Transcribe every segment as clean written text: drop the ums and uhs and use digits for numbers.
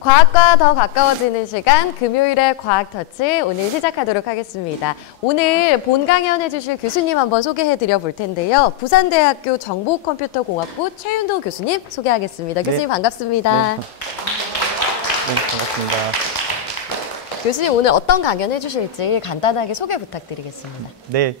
과학과 더 가까워지는 시간, 금요일의 과학터치 오늘 시작하도록 하겠습니다. 오늘 본 강연 해주실 교수님 한번 소개해드려 볼 텐데요. 부산대학교 정보컴퓨터공학부 최윤도 교수님 소개하겠습니다. 교수님 반갑습니다. 네, 반갑습니다. 교수님 오늘 어떤 강연 해주실지 간단하게 소개 부탁드리겠습니다. 네,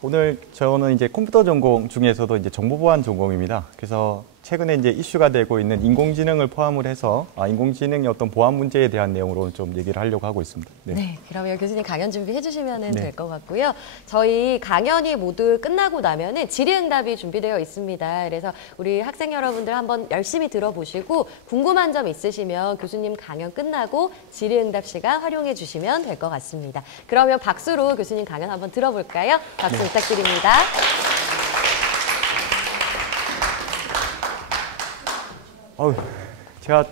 오늘 저는 이제 컴퓨터 전공 중에서도 이제 정보보안 전공입니다. 그래서 최근에 이제 이슈가 되고 있는 인공지능을 포함을 해서 인공지능의 어떤 보안 문제에 대한 내용으로 좀 얘기를 하려고 하고 있습니다. 네, 그러면 교수님 강연 준비해 주시면 될 것 같고요. 저희 강연이 모두 끝나고 나면은 질의응답이 준비되어 있습니다. 그래서 우리 학생 여러분들 한번 열심히 들어보시고 궁금한 점 있으시면 교수님 강연 끝나고 질의응답 시간 활용해 주시면 될 것 같습니다. 그러면 박수로 교수님 강연 한번 들어볼까요? 박수 부탁드립니다. 제가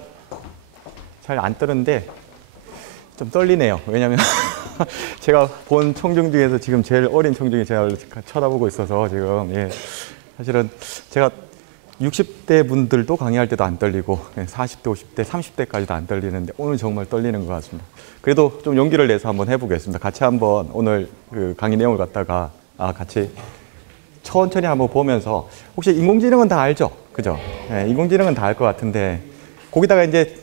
잘 안 떠는데 좀 떨리네요. 왜냐하면 제가 본 청중 중에서 지금 제일 어린 청중이 제가 쳐다보고 있어서 지금 사실은 제가 60대 분들도 강의할 때도 안 떨리고 40대, 50대, 30대까지도 안 떨리는데 오늘 정말 떨리는 것 같습니다. 그래도 좀 용기를 내서 한번 해보겠습니다. 같이 한번 오늘 그 강의 내용을 갖다가 같이 천천히 한번 보면서 혹시 인공지능은 다 알죠? 그죠? 네, 인공지능은 다 알 것 같은데 거기다가 이제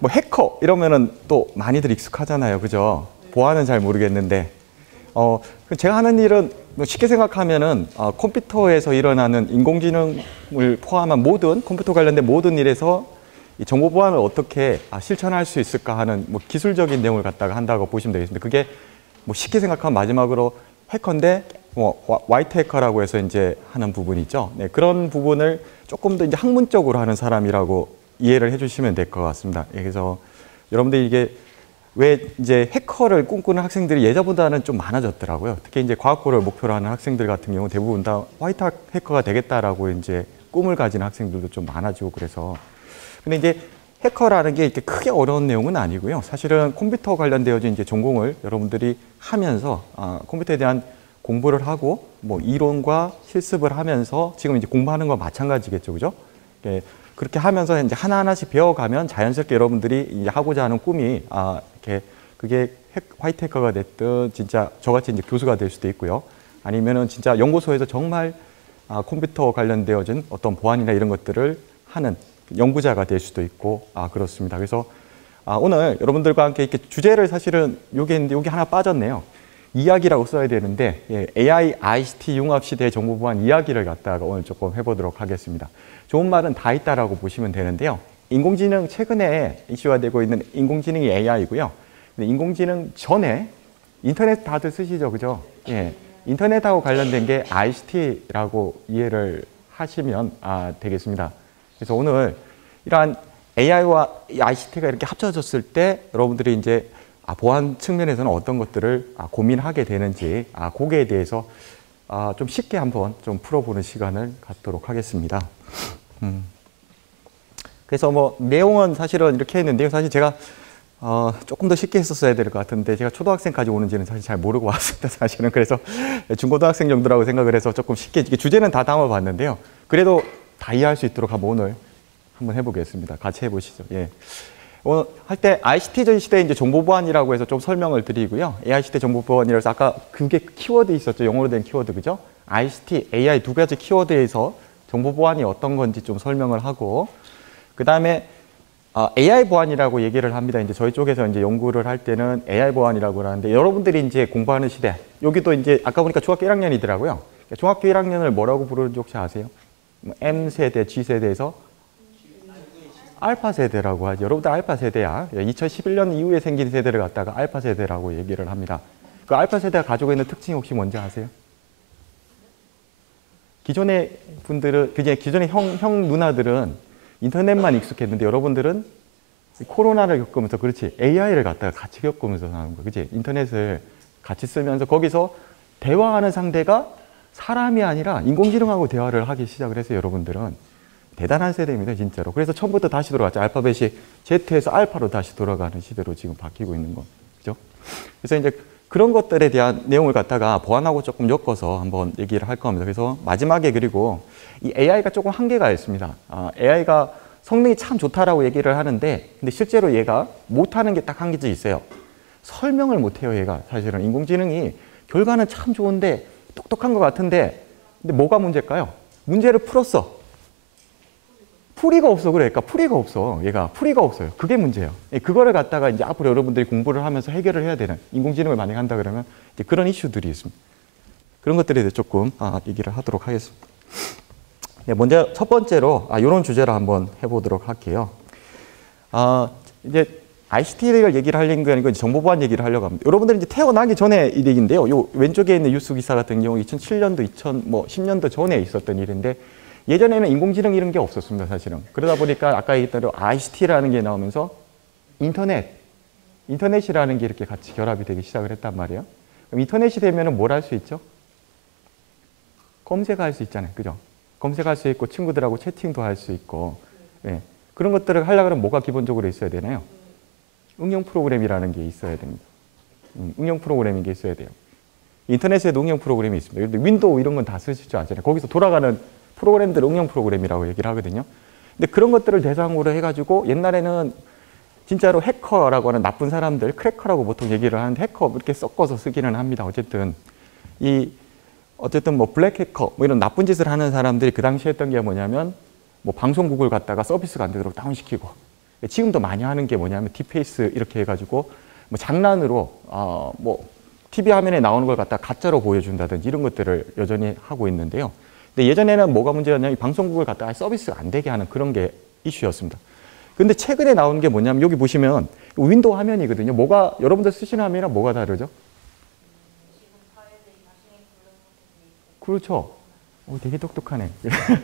뭐 해커 이러면은 또 많이들 익숙하잖아요. 그죠? 보안은 잘 모르겠는데 제가 하는 일은 쉽게 생각하면은 컴퓨터에서 일어나는 인공지능을 포함한 모든 컴퓨터 관련된 모든 일에서 이 정보 보안을 어떻게 실천할 수 있을까 하는 뭐 기술적인 내용을 갖다가 한다고 보시면 되겠습니다. 그게 뭐 쉽게 생각하면 마지막으로 해커인데 화이트 해커라고 해서 이제 하는 부분이 있죠. 네, 그런 부분을 조금 더 이제 학문적으로 하는 사람이라고 이해를 해주시면 될 것 같습니다. 그래서 여러분들 이게 왜 이제 해커를 꿈꾸는 학생들이 예전보다는 좀 많아졌더라고요. 특히 이제 과학고를 목표로 하는 학생들 같은 경우 대부분 다 화이트 해커가 되겠다라고 이제 꿈을 가진 학생들도 좀 많아지고 그래서. 근데 이제 해커라는 게 이렇게 크게 어려운 내용은 아니고요. 사실은 컴퓨터 관련되어진 이제 전공을 여러분들이 하면서 컴퓨터에 대한 공부를 하고 뭐 이론과 실습을 하면서 지금 이제 공부하는 건 마찬가지겠죠, 그죠? 그렇게 하면서 이제 하나하나씩 배워가면 자연스럽게 여러분들이 이제 하고자 하는 꿈이 이렇게 그게 화이트 해커가 됐든 진짜 저같이 이제 교수가 될 수도 있고요. 아니면은 진짜 연구소에서 정말 컴퓨터 관련되어진 어떤 보안이나 이런 것들을 하는 연구자가 될 수도 있고 그렇습니다. 그래서 오늘 여러분들과 함께 이렇게 주제를 사실은 요게 있는데 요게 하나 빠졌네요. 이야기라고 써야 되는데 AI, ICT 융합 시대의 정보보안 이야기를 갖다가 오늘 조금 해보도록 하겠습니다. 좋은 말은 다 있다라고 보시면 되는데요. 인공지능 최근에 이슈가 되고 있는 인공지능이 AI고요. 근데 인공지능 전에 인터넷 다들 쓰시죠, 그죠? 인터넷하고 관련된 게 ICT라고 이해를 하시면 되겠습니다. 그래서 오늘 이러한 AI와 ICT가 이렇게 합쳐졌을 때 여러분들이 이제 보안 측면에서는 어떤 것들을 고민하게 되는지 거기에 대해서 좀 쉽게 한번 좀 풀어보는 시간을 갖도록 하겠습니다. 그래서 뭐 내용은 사실은 이렇게 했는데요. 사실 제가 조금 더 쉽게 했었어야 될 것 같은데 제가 초등학생까지 오는지는 사실 잘 모르고 왔습니다. 사실은 그래서 중고등학생 정도라고 생각을 해서 조금 쉽게 주제는 다 담아봤는데요. 그래도 다 이해할 수 있도록 오늘 한번 해보겠습니다. 같이 해보시죠. 오늘 할 때 ICT 시대 이제 정보보안이라고 해서 좀 설명을 드리고요. AI 시대 정보보안이라서 아까 그게 키워드 있었죠. 영어로 된 키워드 그죠? ICT, AI 두 가지 키워드에서 정보보안이 어떤 건지 좀 설명을 하고 그 다음에 AI 보안이라고 얘기를 합니다. 이제 저희 쪽에서 이제 연구를 할 때는 AI 보안이라고 하는데 여러분들이 이제 공부하는 시대 여기도 이제 아까 보니까 중학교 1학년이더라고요. 중학교 1학년을 뭐라고 부르는지 혹시 아세요? M세대, G세대에서 알파 세대라고 하죠. 여러분들 알파 세대야. 2011년 이후에 생긴 세대를 갖다가 알파 세대라고 얘기를 합니다. 그 알파 세대가 가지고 있는 특징이 혹시 뭔지 아세요? 기존의 분들은, 기존의 형 누나들은 인터넷만 익숙했는데 여러분들은 코로나를 겪으면서 그렇지 AI를 갖다가 같이 겪으면서 사는 거야. 그치? 인터넷을 같이 쓰면서 거기서 대화하는 상대가 사람이 아니라 인공지능하고 대화를 하기 시작을 해서 여러분들은 대단한 세대입니다, 진짜로. 그래서 처음부터 다시 돌아갔죠. 알파벳이 Z에서 알파로 다시 돌아가는 시대로 지금 바뀌고 있는 거, 그죠? 그래서 이제 그런 것들에 대한 내용을 갖다가 보안하고 조금 엮어서 한번 얘기를 할 겁니다. 그래서 마지막에 그리고 이 AI가 조금 한계가 있습니다. AI가 성능이 참 좋다라고 얘기를 하는데 근데 실제로 얘가 못하는 게 딱 한 가지 있어요. 설명을 못해요. 얘가 사실은 인공지능이 결과는 참 좋은데 똑똑한 것 같은데 근데 뭐가 문제일까요? 문제를 풀었어. 풀이가 없어. 그러니까 풀이가 없어. 얘가 풀이가 없어요. 그게 문제예요. 그거를 갖다가 이제 앞으로 여러분들이 공부를 하면서 해결을 해야 되는 인공지능을 만약에 한다 그러면 이제 그런 이슈들이 있습니다. 그런 것들에 대해 조금 얘기를 하도록 하겠습니다. 네, 먼저 첫 번째로 이런 주제로 한번 해보도록 할게요. 이제 ICT를 얘기를 하려는 게 아니고 정보보안 얘기를 하려고 합니다. 여러분들이 이제 태어나기 전에 이 얘기인데요. 요 왼쪽에 있는 뉴스 기사 같은 경우 2007년도, 10년도 전에 있었던 일인데 예전에는 인공지능 이런 게 없었습니다, 사실은. 그러다 보니까 아까 얘기했던 대로 ICT라는 게 나오면서 인터넷이라는 게 이렇게 같이 결합이 되기 시작을 했단 말이에요. 그럼 인터넷이 되면은 뭘 할 수 있죠? 검색할 수 있잖아요, 그죠? 검색할 수 있고 친구들하고 채팅도 할 수 있고 네. 그런 것들을 하려고 하면 뭐가 기본적으로 있어야 되나요? 응용 프로그램이라는 게 있어야 됩니다. 응용 프로그램인 게 있어야 돼요. 인터넷에도 응용 프로그램이 있습니다. 윈도우 이런 건 다 쓰실 줄 아잖아요. 거기서 돌아가는 프로그램들 응용 프로그램이라고 얘기를 하거든요. 근데 그런 것들을 대상으로 해가지고 옛날에는 진짜로 해커라고 하는 나쁜 사람들, 크래커라고 보통 얘기를 하는데 해커 이렇게 섞어서 쓰기는 합니다. 어쨌든 뭐 블랙 해커 뭐 이런 나쁜 짓을 하는 사람들이 그 당시에 했던 게 뭐냐면 뭐 방송국을 갖다가 서비스가 안 되도록 다운시키고 지금도 많이 하는 게 뭐냐면 딥페이스 이렇게 해가지고 뭐 장난으로 뭐 TV 화면에 나오는 걸 갖다가 가짜로 보여준다든지 이런 것들을 여전히 하고 있는데요. 근데 예전에는 뭐가 문제였냐면 방송국을 갖다가 서비스가 안 되게 하는 그런 게 이슈였습니다. 근데 최근에 나오는 게 뭐냐면 여기 보시면 윈도우 화면이거든요. 뭐가 여러분들 쓰시는 화면이랑 뭐가 다르죠? 그렇죠. 되게 똑똑하네.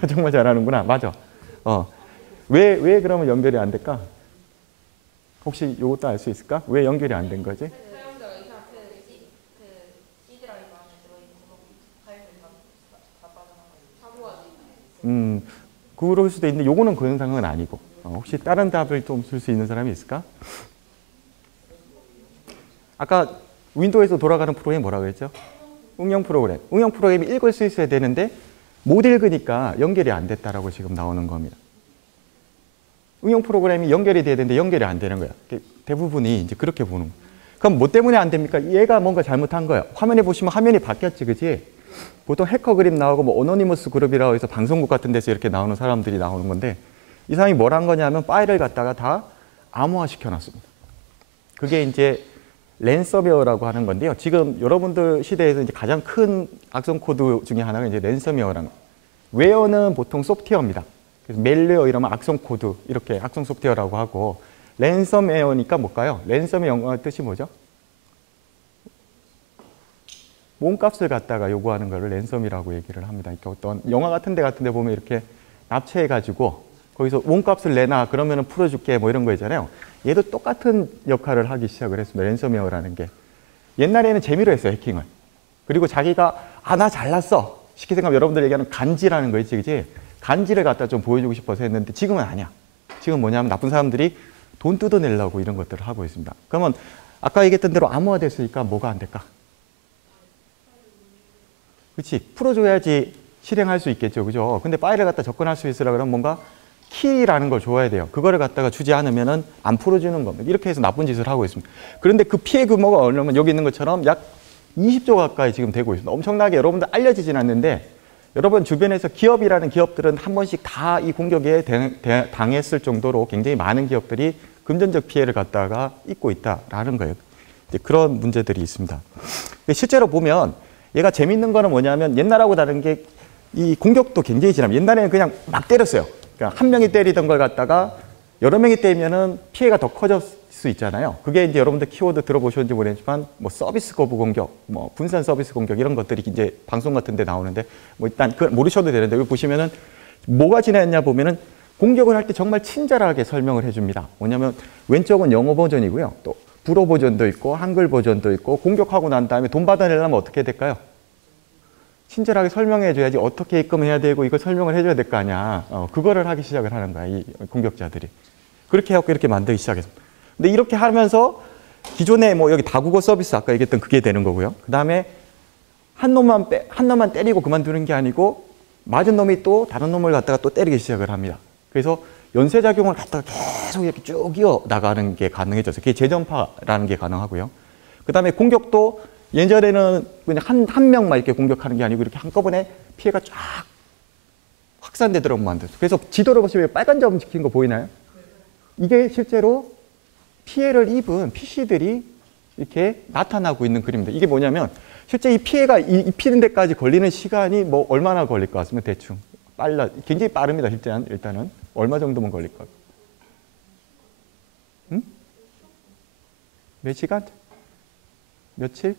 정말 잘하는구나. 맞아. 왜 그러면 연결이 안 될까? 혹시 이것도 알 수 있을까? 왜 연결이 안 된 거지? 그럴 수도 있는데 요거는 그 현상은 아니고 혹시 다른 답을 좀 쓸 수 있는 사람이 있을까? 아까 윈도우에서 돌아가는 프로그램이 뭐라고 했죠? 응용 프로그램. 응용 프로그램이 읽을 수 있어야 되는데 못 읽으니까 연결이 안 됐다라고 지금 나오는 겁니다. 응용 프로그램이 연결이 돼야 되는데 연결이 안 되는 거야. 대부분이 이제 그렇게 보는 거야. 그럼 뭐 때문에 안 됩니까? 얘가 뭔가 잘못한 거야. 화면에 보시면 화면이 바뀌었지, 그지? 보통 해커 그림 나오고 뭐 어노니머스 그룹이라고 해서 방송국 같은 데서 이렇게 나오는 사람들이 나오는 건데 이 사람이 뭘 한 거냐면 파일을 갖다가 다 암호화 시켜놨습니다. 그게 이제 랜섬웨어라고 하는 건데요. 지금 여러분들 시대에서 이제 가장 큰 악성 코드 중에 하나가 이제 랜섬웨어라는 거예요. 웨어는 보통 소프트웨어입니다. 그래서 멜웨어 이러면 악성 코드 이렇게 악성 소프트웨어라고 하고 랜섬웨어니까 뭘까요? 랜섬의 영어 뜻이 뭐죠? 몸값을 갖다가 요구하는 거를 랜섬이라고 얘기를 합니다. 그러니까 어떤 영화 같은 데 보면 이렇게 납치해가지고 거기서 몸값을 내놔 그러면 풀어줄게 뭐 이런 거 있잖아요. 얘도 똑같은 역할을 하기 시작을 했습니다. 랜섬웨어라는 게. 옛날에는 재미로 했어요, 해킹을. 그리고 자기가 나 잘났어. 쉽게 생각하면 여러분들 얘기하는 간지라는 거 있지, 그지? 간지를 갖다 좀 보여주고 싶어서 했는데 지금은 아니야. 지금 뭐냐면 나쁜 사람들이 돈 뜯어내려고 이런 것들을 하고 있습니다. 그러면 아까 얘기했던 대로 암호화 됐으니까 뭐가 안 될까? 그렇지. 풀어줘야지 실행할 수 있겠죠. 그죠? 근데 파일을 갖다 접근할 수 있으라 그러면 뭔가 키라는 걸 줘야 돼요. 그거를 갖다가 주지 않으면은 안 풀어주는 겁니다. 이렇게 해서 나쁜 짓을 하고 있습니다. 그런데 그 피해 규모가 얼마면 여기 있는 것처럼 약 20조 가까이 지금 되고 있습니다. 엄청나게 여러분들 알려지진 않는데 여러분 주변에서 기업이라는 기업들은 한 번씩 다 이 공격에 당했을 정도로 굉장히 많은 기업들이 금전적 피해를 갖다가 입고 있다라는 거예요. 이제 그런 문제들이 있습니다. 실제로 보면 얘가 재밌는 거는 뭐냐면 옛날하고 다른 게 이 공격도 굉장히 지납니다. 옛날에는 그냥 막 때렸어요. 그러니까 한 명이 때리던 걸 갖다가 여러 명이 때리면은 피해가 더 커질 수 있잖아요. 그게 이제 여러분들 키워드 들어보셨는지 모르겠지만 뭐 서비스 거부 공격, 뭐 분산 서비스 공격 이런 것들이 이제 방송 같은 데 나오는데 뭐 일단 그걸 모르셔도 되는데 여기 보시면은 뭐가 지났냐 보면은 공격을 할 때 정말 친절하게 설명을 해줍니다. 뭐냐면 왼쪽은 영어 버전이고요. 또 불어 버전도 있고 한글 버전도 있고 공격하고 난 다음에 돈 받아내려면 어떻게 될까요? 친절하게 설명해 줘야지 어떻게 입금해야 되고 이걸 설명을 해줘야 될 거 아니야. 그거를 하기 시작을 하는 거야. 이 공격자들이. 그렇게 해갖고 이렇게 만들기 시작했습니다. 근데 이렇게 하면서 기존에 뭐 여기 다국어 서비스 아까 얘기했던 그게 되는 거고요. 그 다음에 한 놈만 때리고 그만두는 게 아니고 맞은 놈이 또 다른 놈을 갖다가 또 때리기 시작을 합니다. 그래서 연쇄작용을 갖다가 계속 이렇게 쭉 이어나가는 게 가능해져서 그게 재전파라는 게 가능하고요. 그 다음에 공격도 예전에는 그냥 한 명만 이렇게 공격하는 게 아니고 이렇게 한꺼번에 피해가 쫙 확산되도록 만들었어요. 그래서 지도를 보시면 빨간 점 찍힌 거 보이나요? 이게 실제로 피해를 입은 PC들이 이렇게 나타나고 있는 그림입니다. 이게 뭐냐면 실제 이 피해가 입히는 데까지 걸리는 시간이 뭐 얼마나 걸릴 것 같으면 대충 굉장히 빠릅니다. 일단은 얼마 정도면 걸릴 것 같아요? 응? 몇 시간? 며칠?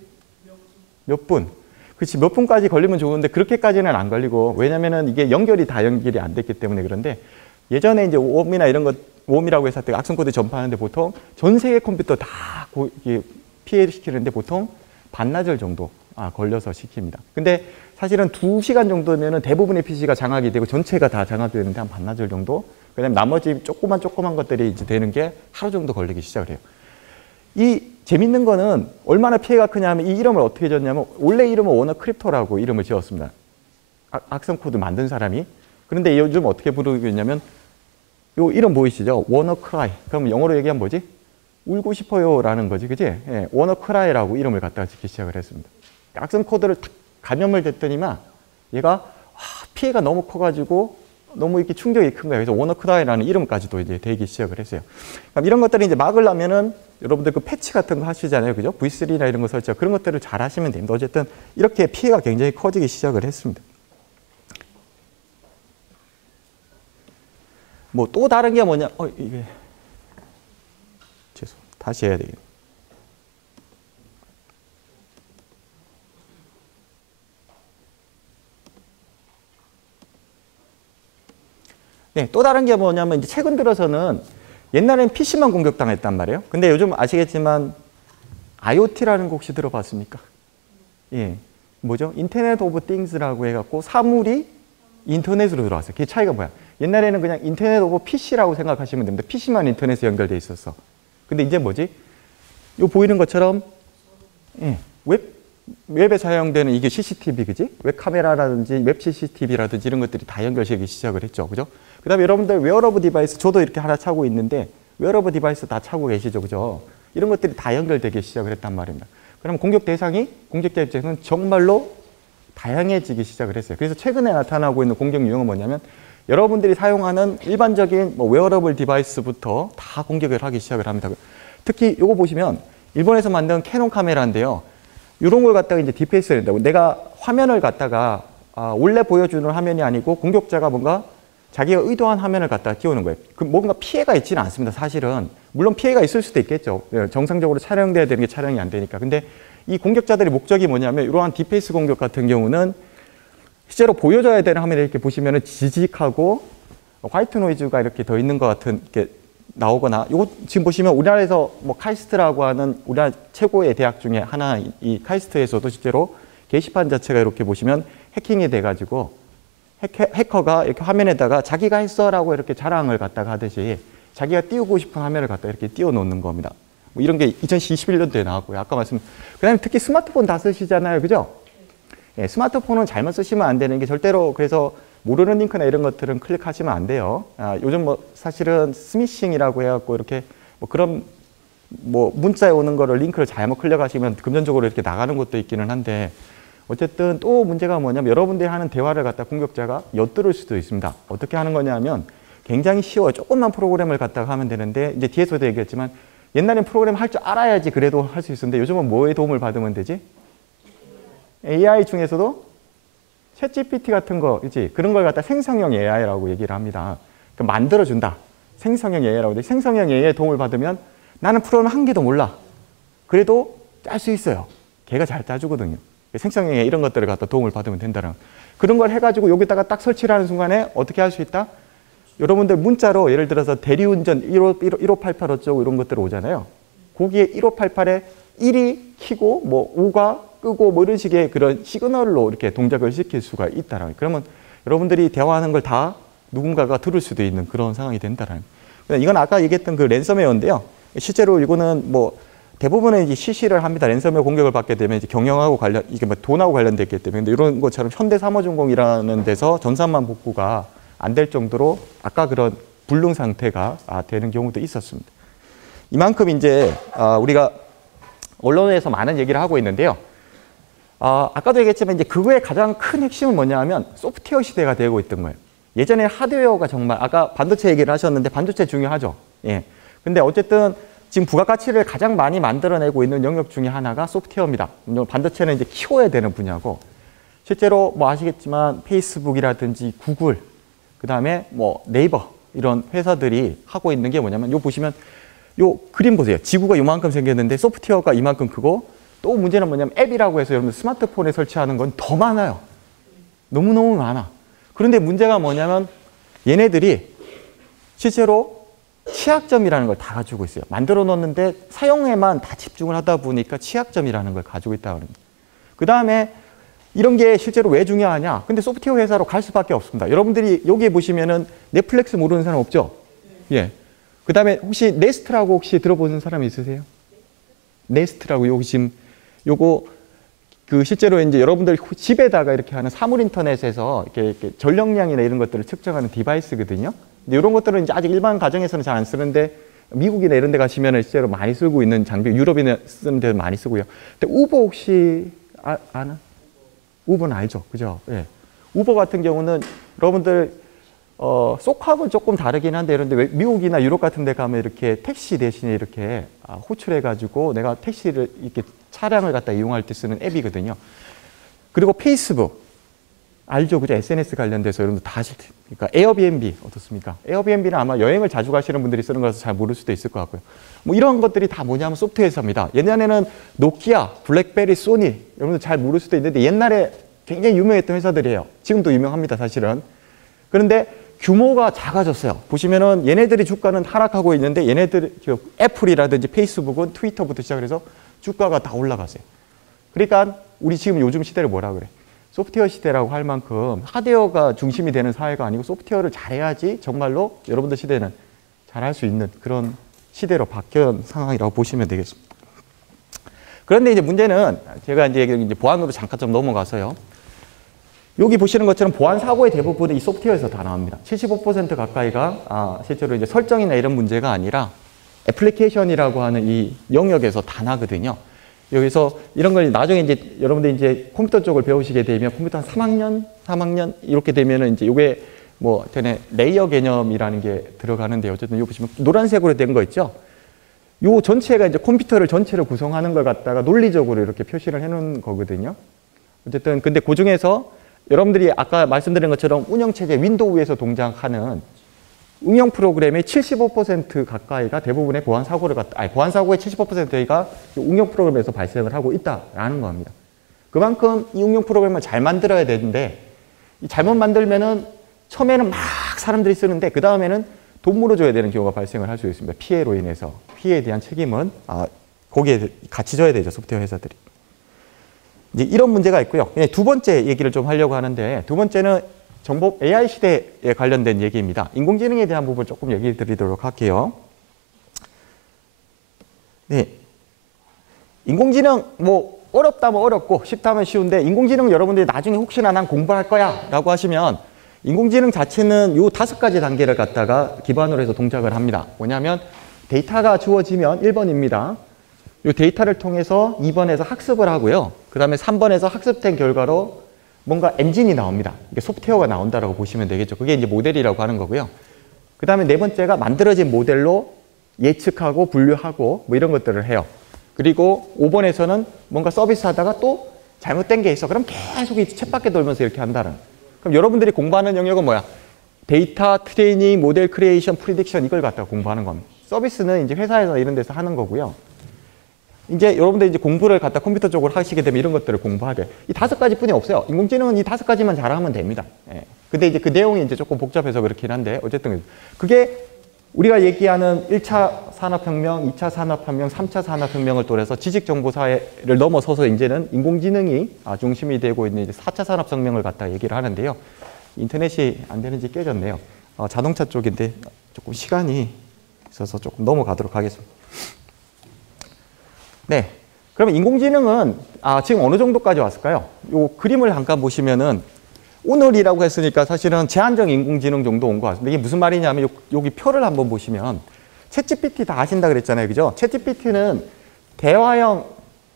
몇 분? 그렇지, 몇 분까지 걸리면 좋은데 그렇게까지는 안 걸리고, 왜냐면은 이게 연결이 안 됐기 때문에. 그런데 예전에 이제 웜이나 이런 것, 웜이라고 해서 악성 코드 전파하는데 보통 전 세계 컴퓨터 다 피해를 시키는데 보통 반나절 정도 걸려서 시킵니다. 근데 사실은 2시간 정도면은 대부분의 PC가 장악이 되고 전체가 다 장악되는데 한 반나절 정도? 그다음에 나머지 조그만 것들이 이제 되는 게 하루 정도 걸리기 시작을 해요. 이 재밌는 거는 얼마나 피해가 크냐면 이 이름을 어떻게 지었냐면 원래 이름은 워너크립토라고 이름을 지었습니다. 악성 코드 만든 사람이. 그런데 요즘 어떻게 부르고 있냐면 요 이름 보이시죠? 워너크라이. 그럼 영어로 얘기하면 뭐지? 울고 싶어요라는 거지, 그지? 예, 워너크라이라고 이름을 갖다가 짓기 시작을 했습니다. 악성 코드를 탁 감염을 됐더니만 얘가 피해가 너무 커가지고 너무 이렇게 충격이 큰 거예요. 그래서 워너크라이라는 이름까지도 이제 되기 시작을 했어요. 그럼 이런 것들을 이제 막으려면은 여러분들 그 패치 같은 거 하시잖아요, 그죠? V3나 이런 거 설치, 그런 것들을 잘 하시면 됩니다. 어쨌든 이렇게 피해가 굉장히 커지기 시작을 했습니다. 뭐 또 다른 게 뭐냐? 이게 다시 해야 되겠네. 네, 또 다른 게 뭐냐면 이제 최근 들어서는 옛날엔 PC만 공격당했단 말이에요. 근데 요즘 아시겠지만 IoT라는 거 혹시 들어봤습니까? 예, 뭐죠? 인터넷 오브 띵스라고 해갖고 사물이 인터넷으로 들어왔어요. 그게 차이가 뭐야? 옛날에는 그냥 인터넷 오브 PC라고 생각하시면 됩니다. PC만 인터넷에 연결돼 있었어. 근데 이제 뭐지? 요 보이는 것처럼 예, 웹에 사용되는 이게 CCTV, 그지? 웹 카메라라든지 웹 CCTV라든지 이런 것들이 다 연결되기 시작을 했죠, 그죠? 그다음에 여러분들 웨어러블 디바이스, 저도 이렇게 하나 차고 있는데 웨어러블 디바이스 다 차고 계시죠, 그죠? 이런 것들이 다 연결되기 시작을 했단 말입니다. 그럼 공격 대상이 공격자 입장에서는 정말로 다양해지기 시작을 했어요. 그래서 최근에 나타나고 있는 공격 유형은 뭐냐면 여러분들이 사용하는 일반적인 뭐 웨어러블 디바이스부터 다 공격을 하기 시작을 합니다. 특히 이거 보시면 일본에서 만든 캐논 카메라인데요. 이런 걸 갖다가 이제 디페이스를 한다고. 내가 화면을 갖다가 원래 보여주는 화면이 아니고 공격자가 뭔가 자기가 의도한 화면을 갖다가 띄우는 거예요. 뭔가 피해가 있지는 않습니다, 사실은. 물론 피해가 있을 수도 있겠죠. 정상적으로 촬영돼야 되는 게 촬영이 안 되니까. 근데 이 공격자들의 목적이 뭐냐면 이러한 디페이스 공격 같은 경우는 실제로 보여줘야 되는 화면에 이렇게 보시면은 지직하고 화이트 노이즈가 이렇게 더 있는 것 같은 게 나오거나, 이거 지금 보시면 우리나라에서 뭐 카이스트라고 하는 우리나라 최고의 대학 중에 하나, 이 카이스트에서도 실제로 게시판 자체가 이렇게 보시면 해킹이 돼가지고 해커가 이렇게 화면에다가 자기가 했어라고 이렇게 자랑을 갖다가 하듯이 자기가 띄우고 싶은 화면을 갖다 이렇게 띄워 놓는 겁니다. 뭐 이런 게 2021년도에 나왔고요. 아까 그다음에 특히 스마트폰 다 쓰시잖아요, 그죠? 예, 스마트폰은 잘못 쓰시면 안 되는 게 절대로, 그래서 모르는 링크나 이런 것들은 클릭하시면 안 돼요. 요즘 뭐 사실은 스미싱이라고 해갖고 이렇게 뭐 그런 뭐 문자에 오는 거를 링크를 잘못 클릭하시면 금전적으로 이렇게 나가는 것도 있기는 한데, 어쨌든 또 문제가 뭐냐면 여러분들이 하는 대화를 갖다 공격자가 엿들을 수도 있습니다. 어떻게 하는 거냐면 굉장히 쉬워요. 조금만 프로그램을 갖다가 하면 되는데, 이제 뒤에서도 얘기했지만 옛날엔 프로그램 할 줄 알아야지 그래도 할 수 있었는데 요즘은 뭐에 도움을 받으면 되지? AI 중에서도 챗 GPT 같은 거, 그치? 그런 걸 갖다 생성형 AI라고 얘기를 합니다. 그러니까 만들어준다. 생성형 AI라고. 근데 생성형 AI의 도움을 받으면 나는 프로그램 한 개도 몰라. 그래도 짤 수 있어요. 걔가 잘 짜주거든요. 생성형 AI 이런 것들을 갖다 도움을 받으면 된다는. 그런 걸 해가지고 여기다가 딱 설치를 하는 순간에 어떻게 할 수 있다? 여러분들 문자로 예를 들어서 대리운전 1588 어쩌고 이런 것들 오잖아요. 거기에 1588에 1이 키고 뭐 5가 끄고 뭐 이런 식의 그런 시그널로 이렇게 동작을 시킬 수가 있다라는. 그러면 여러분들이 대화하는 걸 다 누군가가 들을 수도 있는 그런 상황이 된다라는. 이건 아까 얘기했던 그 랜섬웨어인데요. 실제로 이거는 뭐 대부분의 이제 시시를 합니다. 랜섬웨어 공격을 받게 되면 이제 경영하고 이게 뭐 돈하고 관련됐기 때문에. 근데 이런 것처럼 현대사모중공이라는 데서 전산망 복구가 안 될 정도로 아까 그런 불능 상태가 되는 경우도 있었습니다. 이만큼 이제 우리가 언론에서 많은 얘기를 하고 있는데요. 아까도 얘기했지만 이제 그거의 가장 큰 핵심은 뭐냐 하면 소프트웨어 시대가 되고 있던 거예요. 예전에 하드웨어가 정말 아까 반도체 얘기를 하셨는데 반도체 중요하죠. 예. 근데 어쨌든 지금 부가가치를 가장 많이 만들어내고 있는 영역 중에 하나가 소프트웨어입니다. 반도체는 이제 키워야 되는 분야고 실제로 뭐 아시겠지만 페이스북이라든지 구글, 그다음에 뭐 네이버 이런 회사들이 하고 있는 게 뭐냐면 요 보시면 요 그림 보세요. 지구가 요만큼 생겼는데 소프트웨어가 이만큼 크고 또 문제는 뭐냐면 앱이라고 해서 여러분 스마트폰에 설치하는 건 더 많아요. 너무너무 많아. 그런데 문제가 뭐냐면 얘네들이 실제로 취약점이라는 걸 다 가지고 있어요. 만들어 놓는데 사용에만 다 집중을 하다 보니까 취약점이라는 걸 가지고 있다고 합니다. 그 다음에 이런 게 실제로 왜 중요하냐? 근데 소프트웨어 회사로 갈 수밖에 없습니다. 여러분들이 여기에 보시면은 넷플릭스 모르는 사람 없죠? 예. 그 다음에 혹시 네스트라고 혹시 들어보는 사람 있으세요? 네스트라고 여기 지금 요거 그 실제로 이제 여러분들 집에다가 이렇게 하는 사물 인터넷에서 이렇게 전력량이나 이런 것들을 측정하는 디바이스거든요. 근데 이런 것들은 이제 아직 일반 가정에서는 잘 안 쓰는데 미국이나 이런 데 가시면은 실제로 많이 쓰고 있는 장비, 유럽이나 쓰는 데는 많이 쓰고요. 근데 우버 혹시 아나? 우버는 알죠, 그죠? 예. 우버 같은 경우는 여러분들 속하고는 조금 다르긴 한데 그런데 미국이나 유럽 같은 데 가면 이렇게 택시 대신에 이렇게 호출해가지고 내가 택시를 이렇게 차량을 갖다 이용할 때 쓰는 앱이거든요. 그리고 페이스북 알죠, 그죠? SNS 관련돼서 여러분들 다 아실 텐데. 그러니까 에어비앤비 어떻습니까? 에어비앤비는 아마 여행을 자주 가시는 분들이 쓰는 거라서 잘 모를 수도 있을 것 같고요. 뭐 이런 것들이 다 뭐냐면 소프트웨어 회사입니다. 예전에는 노키아, 블랙베리, 소니 여러분들 잘 모를 수도 있는데 옛날에 굉장히 유명했던 회사들이에요. 지금도 유명합니다, 사실은. 그런데 규모가 작아졌어요. 보시면은 얘네들이 주가는 하락하고 있는데 얘네들 애플이라든지 페이스북은 트위터부터 시작해서 주가가 다 올라가세요. 그러니까 우리 지금 요즘 시대를 뭐라 그래? 소프트웨어 시대라고 할 만큼 하드웨어가 중심이 되는 사회가 아니고 소프트웨어를 잘해야지 정말로 여러분들 시대는 잘할 수 있는 그런 시대로 바뀐 상황이라고 보시면 되겠습니다. 그런데 이제 문제는 제가 이제 보안으로 잠깐 좀 넘어가서요. 여기 보시는 것처럼 보안 사고의 대부분은 이 소프트웨어에서 다 나옵니다. 75% 가까이가 실제로 이제 설정이나 이런 문제가 아니라 애플리케이션이라고 하는 이 영역에서 다 나거든요. 여기서 이런 걸 나중에 이제 여러분들 이제 컴퓨터 쪽을 배우시게 되면 컴퓨터 한 3학년 이렇게 되면은 이제 요게 뭐 전에 레이어 개념이라는 게 들어가는데 어쨌든 여기 보시면 노란색으로 된 거 있죠. 요 전체가 이제 컴퓨터를 전체를 구성하는 걸 갖다가 논리적으로 이렇게 표시를 해 놓은 거거든요. 어쨌든 근데 그 중에서 여러분들이 아까 말씀드린 것처럼 운영체제 윈도우에서 동작하는 응용 프로그램의 75% 가까이가 대부분의 보안 사고를 보안 사고의 75%가 응용 프로그램에서 발생을 하고 있다라는 겁니다. 그만큼 이 응용 프로그램을 잘 만들어야 되는데 잘못 만들면은 처음에는 막 사람들이 쓰는데 그 다음에는 돈 물어줘야 되는 경우가 발생을 할 수 있습니다. 피해로 인해서 피해에 대한 책임은 거기에 같이 져야 되죠, 소프트웨어 회사들이. 이제 이런 문제가 있고요. 두 번째 얘기를 좀 하려고 하는데 두 번째는 정보 AI 시대에 관련된 얘기입니다. 인공지능에 대한 부분 조금 얘기 드리도록 할게요. 네. 인공지능 뭐 어렵다면 어렵고 쉽다면 쉬운데 인공지능 여러분들이 나중에 혹시나 난 공부할 거야 라고 하시면 인공지능 자체는 요 5가지 단계를 갖다가 기반으로 해서 동작을 합니다. 뭐냐면 데이터가 주어지면 1번입니다. 요 데이터를 통해서 2번에서 학습을 하고요. 그 다음에 3번에서 학습된 결과로 뭔가 엔진이 나옵니다. 이게 소프트웨어가 나온다라고 보시면 되겠죠. 그게 이제 모델이라고 하는 거고요. 그 다음에 4번째가 만들어진 모델로 예측하고 분류하고 뭐 이런 것들을 해요. 그리고 5번에서는 뭔가 서비스 하다가 또 잘못된 게 있어. 그럼 계속 이 챗바퀴 돌면서 이렇게 한다는. 그럼 여러분들이 공부하는 영역은 뭐야? 데이터, 트레이닝, 모델 크리에이션, 프리딕션 이걸 갖다가 공부하는 겁니다. 서비스는 이제 회사에서 이런 데서 하는 거고요. 이제 여러분들 이제 공부를 갖다 컴퓨터 쪽으로 하시게 되면 이런 것들을 공부하게. 이 5가지뿐이 없어요. 인공지능은 이 5가지만 잘하면 됩니다. 예. 근데 이제 그 내용이 이제 조금 복잡해서 그렇긴 한데 어쨌든 그게 우리가 얘기하는 1차 산업혁명, 2차 산업혁명, 3차 산업혁명을 통해서 지식정보사회를 넘어서서 이제는 인공지능이 중심이 되고 있는 이제 4차 산업혁명을 갖다 얘기를 하는데요. 인터넷이 안 되는지 깨졌네요. 자동차 쪽인데 조금 시간이 있어서 조금 넘어가도록 하겠습니다. 네. 그러면 인공지능은 지금 어느 정도까지 왔을까요? 요 그림을 잠깐 보시면은 오늘이라고 했으니까 사실은 제한적 인공지능 정도 온 것 같습니다. 이게 무슨 말이냐면 여기 표를 한번 보시면 챗GPT 다 아신다 그랬잖아요. 그죠? 챗GPT는 대화형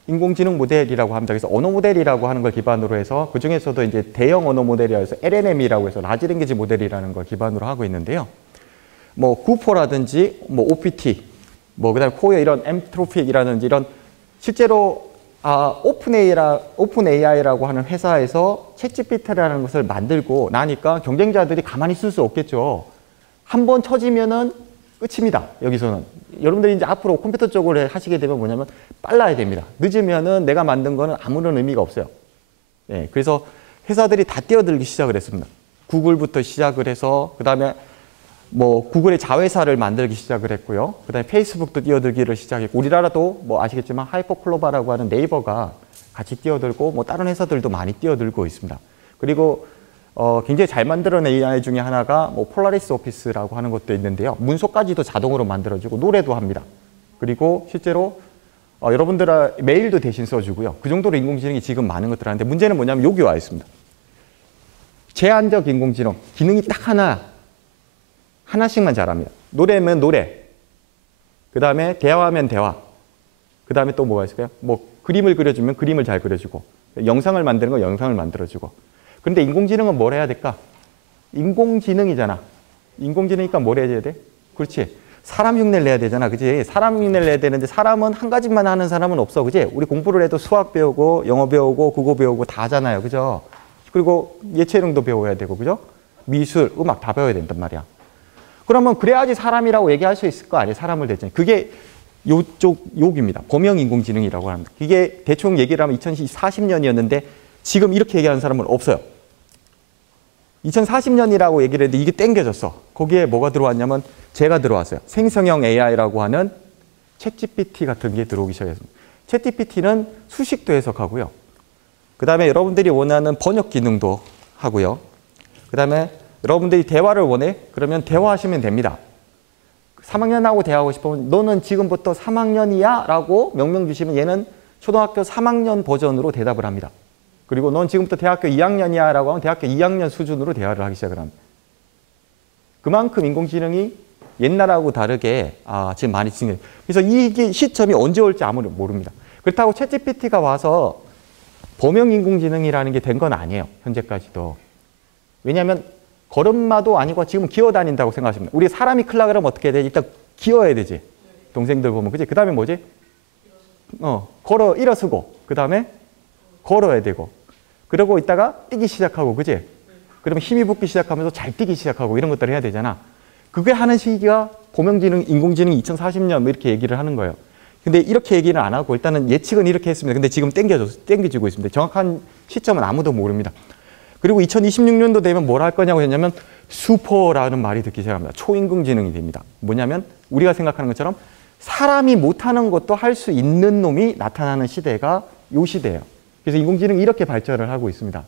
인공지능 모델이라고 합니다. 그래서 언어 모델이라고 하는 걸 기반으로 해서 그중에서도 이제 대형 언어 모델이라고 해서 LLM이라고 해서 라지 랭귀지 모델이라는 걸 기반으로 하고 있는데요. 뭐 구포라든지 뭐 OPT, 뭐 그다음에 코어 이런 엠트로픽이라든지 이런 실제로 오픈 AI라고 하는 회사에서 챗GPT라는 것을 만들고 나니까 경쟁자들이 가만히 있을 수 없겠죠. 한번 쳐지면은 끝입니다. 여기서는. 여러분들이 이제 앞으로 컴퓨터 쪽으로 하시게 되면 뭐냐면 빨라야 됩니다. 늦으면은 내가 만든 거는 아무런 의미가 없어요. 예, 그래서 회사들이 다 뛰어들기 시작을 했습니다. 구글부터 시작을 해서 그다음에 뭐 구글의 자회사를 만들기 시작을 했고요. 그다음에 페이스북도 뛰어들기를 시작했고 우리나라도 뭐 아시겠지만 하이퍼클로바라고 하는 네이버가 같이 뛰어들고 뭐 다른 회사들도 많이 뛰어들고 있습니다. 그리고 굉장히 잘 만들어낸 AI 중에 하나가 뭐 폴라리스 오피스라고 하는 것도 있는데요. 문서까지도 자동으로 만들어주고 노래도 합니다. 그리고 실제로 여러분들의 메일도 대신 써주고요. 그 정도로 인공지능이 지금 많은 것들 하는데 문제는 뭐냐면 여기 와 있습니다. 제한적 인공지능 기능이 딱 하나씩만 잘합니다. 노래면 노래, 그 다음에 대화하면 대화, 그 다음에 또 뭐가 있을까요? 뭐 그림을 그려주면 그림을 잘 그려주고 영상을 만드는 건 영상을 만들어주고. 그런데 인공지능은 뭘 해야 될까? 인공지능이잖아. 인공지능이니까 뭘 해야 돼? 그렇지. 사람 흉내를 내야 되잖아. 그지? 사람 흉내를 내야 되는데 사람은 한 가지만 하는 사람은 없어. 그지? 우리 공부를 해도 수학 배우고 영어 배우고 국어 배우고 다 하잖아요. 그죠? 그리고 예체능도 배워야 되고, 그죠? 미술, 음악 다 배워야 된단 말이야. 그러면 그래야지 사람이라고 얘기할 수 있을 거 아니에요. 사람을 대체는. 그게 욕입니다. 범용 인공지능이라고 합니다. 이게 대충 얘기를 하면 2040년이었는데 지금 이렇게 얘기하는 사람은 없어요. 2040년이라고 얘기를 했는데 이게 땡겨졌어. 거기에 뭐가 들어왔냐면 제가 들어왔어요. 생성형 AI라고 하는 챗GPT 같은 게 들어오기 시작했습니다. 챗GPT는 수식도 해석하고요. 그 다음에 여러분들이 원하는 번역 기능도 하고요. 그 다음에 여러분들이 대화를 원해? 그러면 대화하시면 됩니다. 3학년하고 대화하고 싶으면 너는 지금부터 3학년이야? 라고 명령 주시면 얘는 초등학교 3학년 버전으로 대답을 합니다. 그리고 넌 지금부터 대학교 2학년이야? 라고 하면 대학교 2학년 수준으로 대화를 하기 시작을 합니다. 그만큼 인공지능이 옛날하고 다르게 지금 많이 진행. 그래서 이게 시점이 언제 올지 아무도 모릅니다. 그렇다고 챗GPT가 와서 범용 인공지능이라는 게 된 건 아니에요. 현재까지도. 왜냐하면 걸음마도 아니고 지금 기어다닌다고 생각하시면 우리 사람이 클라 그러면 어떻게 해야 되지? 일단 기어야 되지. 동생들 보면. 그치? 그 다음에 뭐지? 일어서고. 그 다음에 걸어야 되고. 그러고 있다가 뛰기 시작하고. 그치? 그러면 힘이 붙기 시작하면서 잘 뛰기 시작하고 이런 것들을 해야 되잖아. 그게 하는 시기가 범용지능, 인공지능이 2040년 뭐 이렇게 얘기를 하는 거예요. 근데 이렇게 얘기는 안 하고 일단은 예측은 이렇게 했습니다. 근데 지금 땡겨지고 있습니다. 정확한 시점은 아무도 모릅니다. 그리고 2026년도 되면 뭘 할 거냐고 했냐면 슈퍼라는 말이 듣기 시작합니다. 초인공지능이 됩니다. 뭐냐면 우리가 생각하는 것처럼 사람이 못하는 것도 할 수 있는 놈이 나타나는 시대가 요 시대예요. 그래서 인공지능이 이렇게 발전을 하고 있습니다.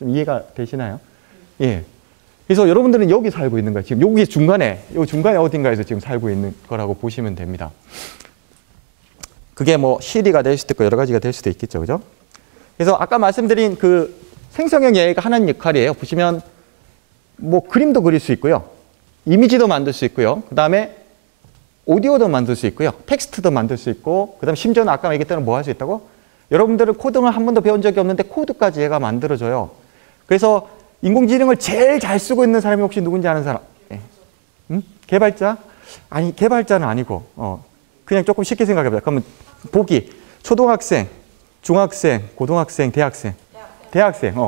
좀 이해가 되시나요? 예. 그래서 여러분들은 여기 살고 있는 거예요. 지금 여기 중간에 어딘가에서 지금 살고 있는 거라고 보시면 됩니다. 그게 뭐 시리가 될 수도 있고 여러 가지가 될 수도 있겠죠. 그죠? 그래서 아까 말씀드린 그 생성형 AI가 하는 역할이에요. 보시면 뭐 그림도 그릴 수 있고요. 이미지도 만들 수 있고요. 그 다음에 오디오도 만들 수 있고요. 텍스트도 만들 수 있고 그 다음에 심지어는 아까 얘기했던 뭐 할 수 있다고? 여러분들은 코딩을 한 번도 배운 적이 없는데 코드까지 얘가 만들어줘요. 그래서 인공지능을 제일 잘 쓰고 있는 사람이 혹시 누군지 아는 사람? 네. 개발자? 아니 개발자는 아니고 그냥 조금 쉽게 생각해보자. 그러면 보기 초등학생, 중학생, 고등학생, 대학생.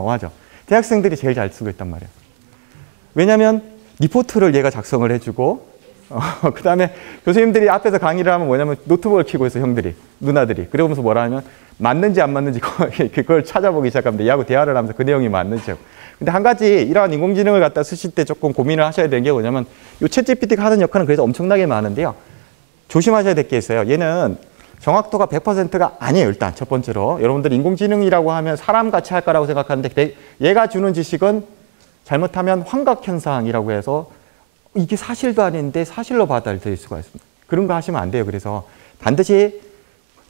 맞아. 대학생들이 제일 잘 쓰고 있단 말이야. 왜냐하면 리포트를 얘가 작성을 해주고 그 다음에 교수님들이 앞에서 강의를 하면 뭐냐면 노트북을 켜고 있어 형들이, 누나들이. 그러면서 뭐라 하면 맞는지 안 맞는지 그걸 찾아보기 시작합니다. 얘하고 대화를 하면서 그 내용이 맞는지. 근데 한 가지 이러한 인공지능을 갖다 쓰실 때 조금 고민을 하셔야 되는 게 뭐냐면 이 챗GPT가 하는 역할은 그래서 엄청나게 많은데요. 조심하셔야 될 게 있어요. 얘는 정확도가 100%가 아니에요. 일단 첫 번째로 여러분들 인공지능이라고 하면 사람같이 할 거라고 생각하는데 얘가 주는 지식은 잘못하면 환각현상이라고 해서 이게 사실도 아닌데 사실로 받아들일 수가 있습니다. 그런 거 하시면 안 돼요. 그래서 반드시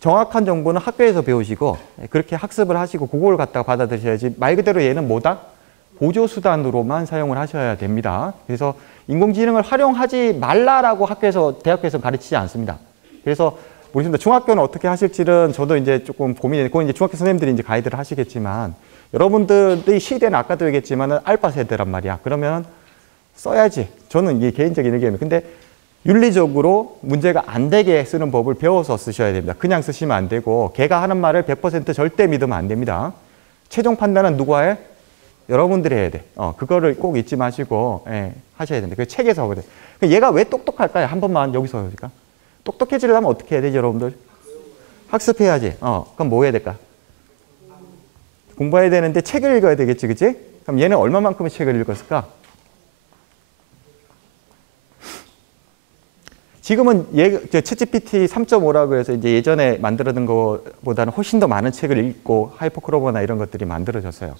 정확한 정보는 학교에서 배우시고 그렇게 학습을 하시고 그걸 갖다가 받아들이셔야지. 말 그대로 얘는 뭐다? 보조수단으로만 사용을 하셔야 됩니다. 그래서 인공지능을 활용하지 말라라고 대학교에서 가르치지 않습니다. 그래서 모르겠습니다. 중학교는 어떻게 하실지는 저도 이제 조금 고민이 되고, 이제 중학교 선생님들이 이제 가이드를 하시겠지만, 여러분들의 시대는 아까도 얘기했지만은 알파 세대란 말이야. 그러면 써야지. 저는 이게 개인적인 의견이에요. 근데 윤리적으로 문제가 안 되게 쓰는 법을 배워서 쓰셔야 됩니다. 그냥 쓰시면 안 되고, 걔가 하는 말을 100% 절대 믿으면 안 됩니다. 최종 판단은 누가 해? 여러분들이 해야 돼. 그거를 꼭 잊지 마시고, 예, 하셔야 됩니다. 그 책에서 그래. 얘가 왜 똑똑할까요? 한 번만 여기서 보니까. 똑똑해지려면 어떻게 해야 되죠, 여러분들? 학습해야지. 그럼 뭐 해야 될까? 공부해야 되는데 책을 읽어야 되겠지, 그치? 그럼 얘는 얼마만큼의 책을 읽었을까? 지금은 챗GPT 3.5라고 해서 이제 예전에 만들어둔 것보다는 훨씬 더 많은 책을 읽고 하이퍼크로버나 이런 것들이 만들어졌어요.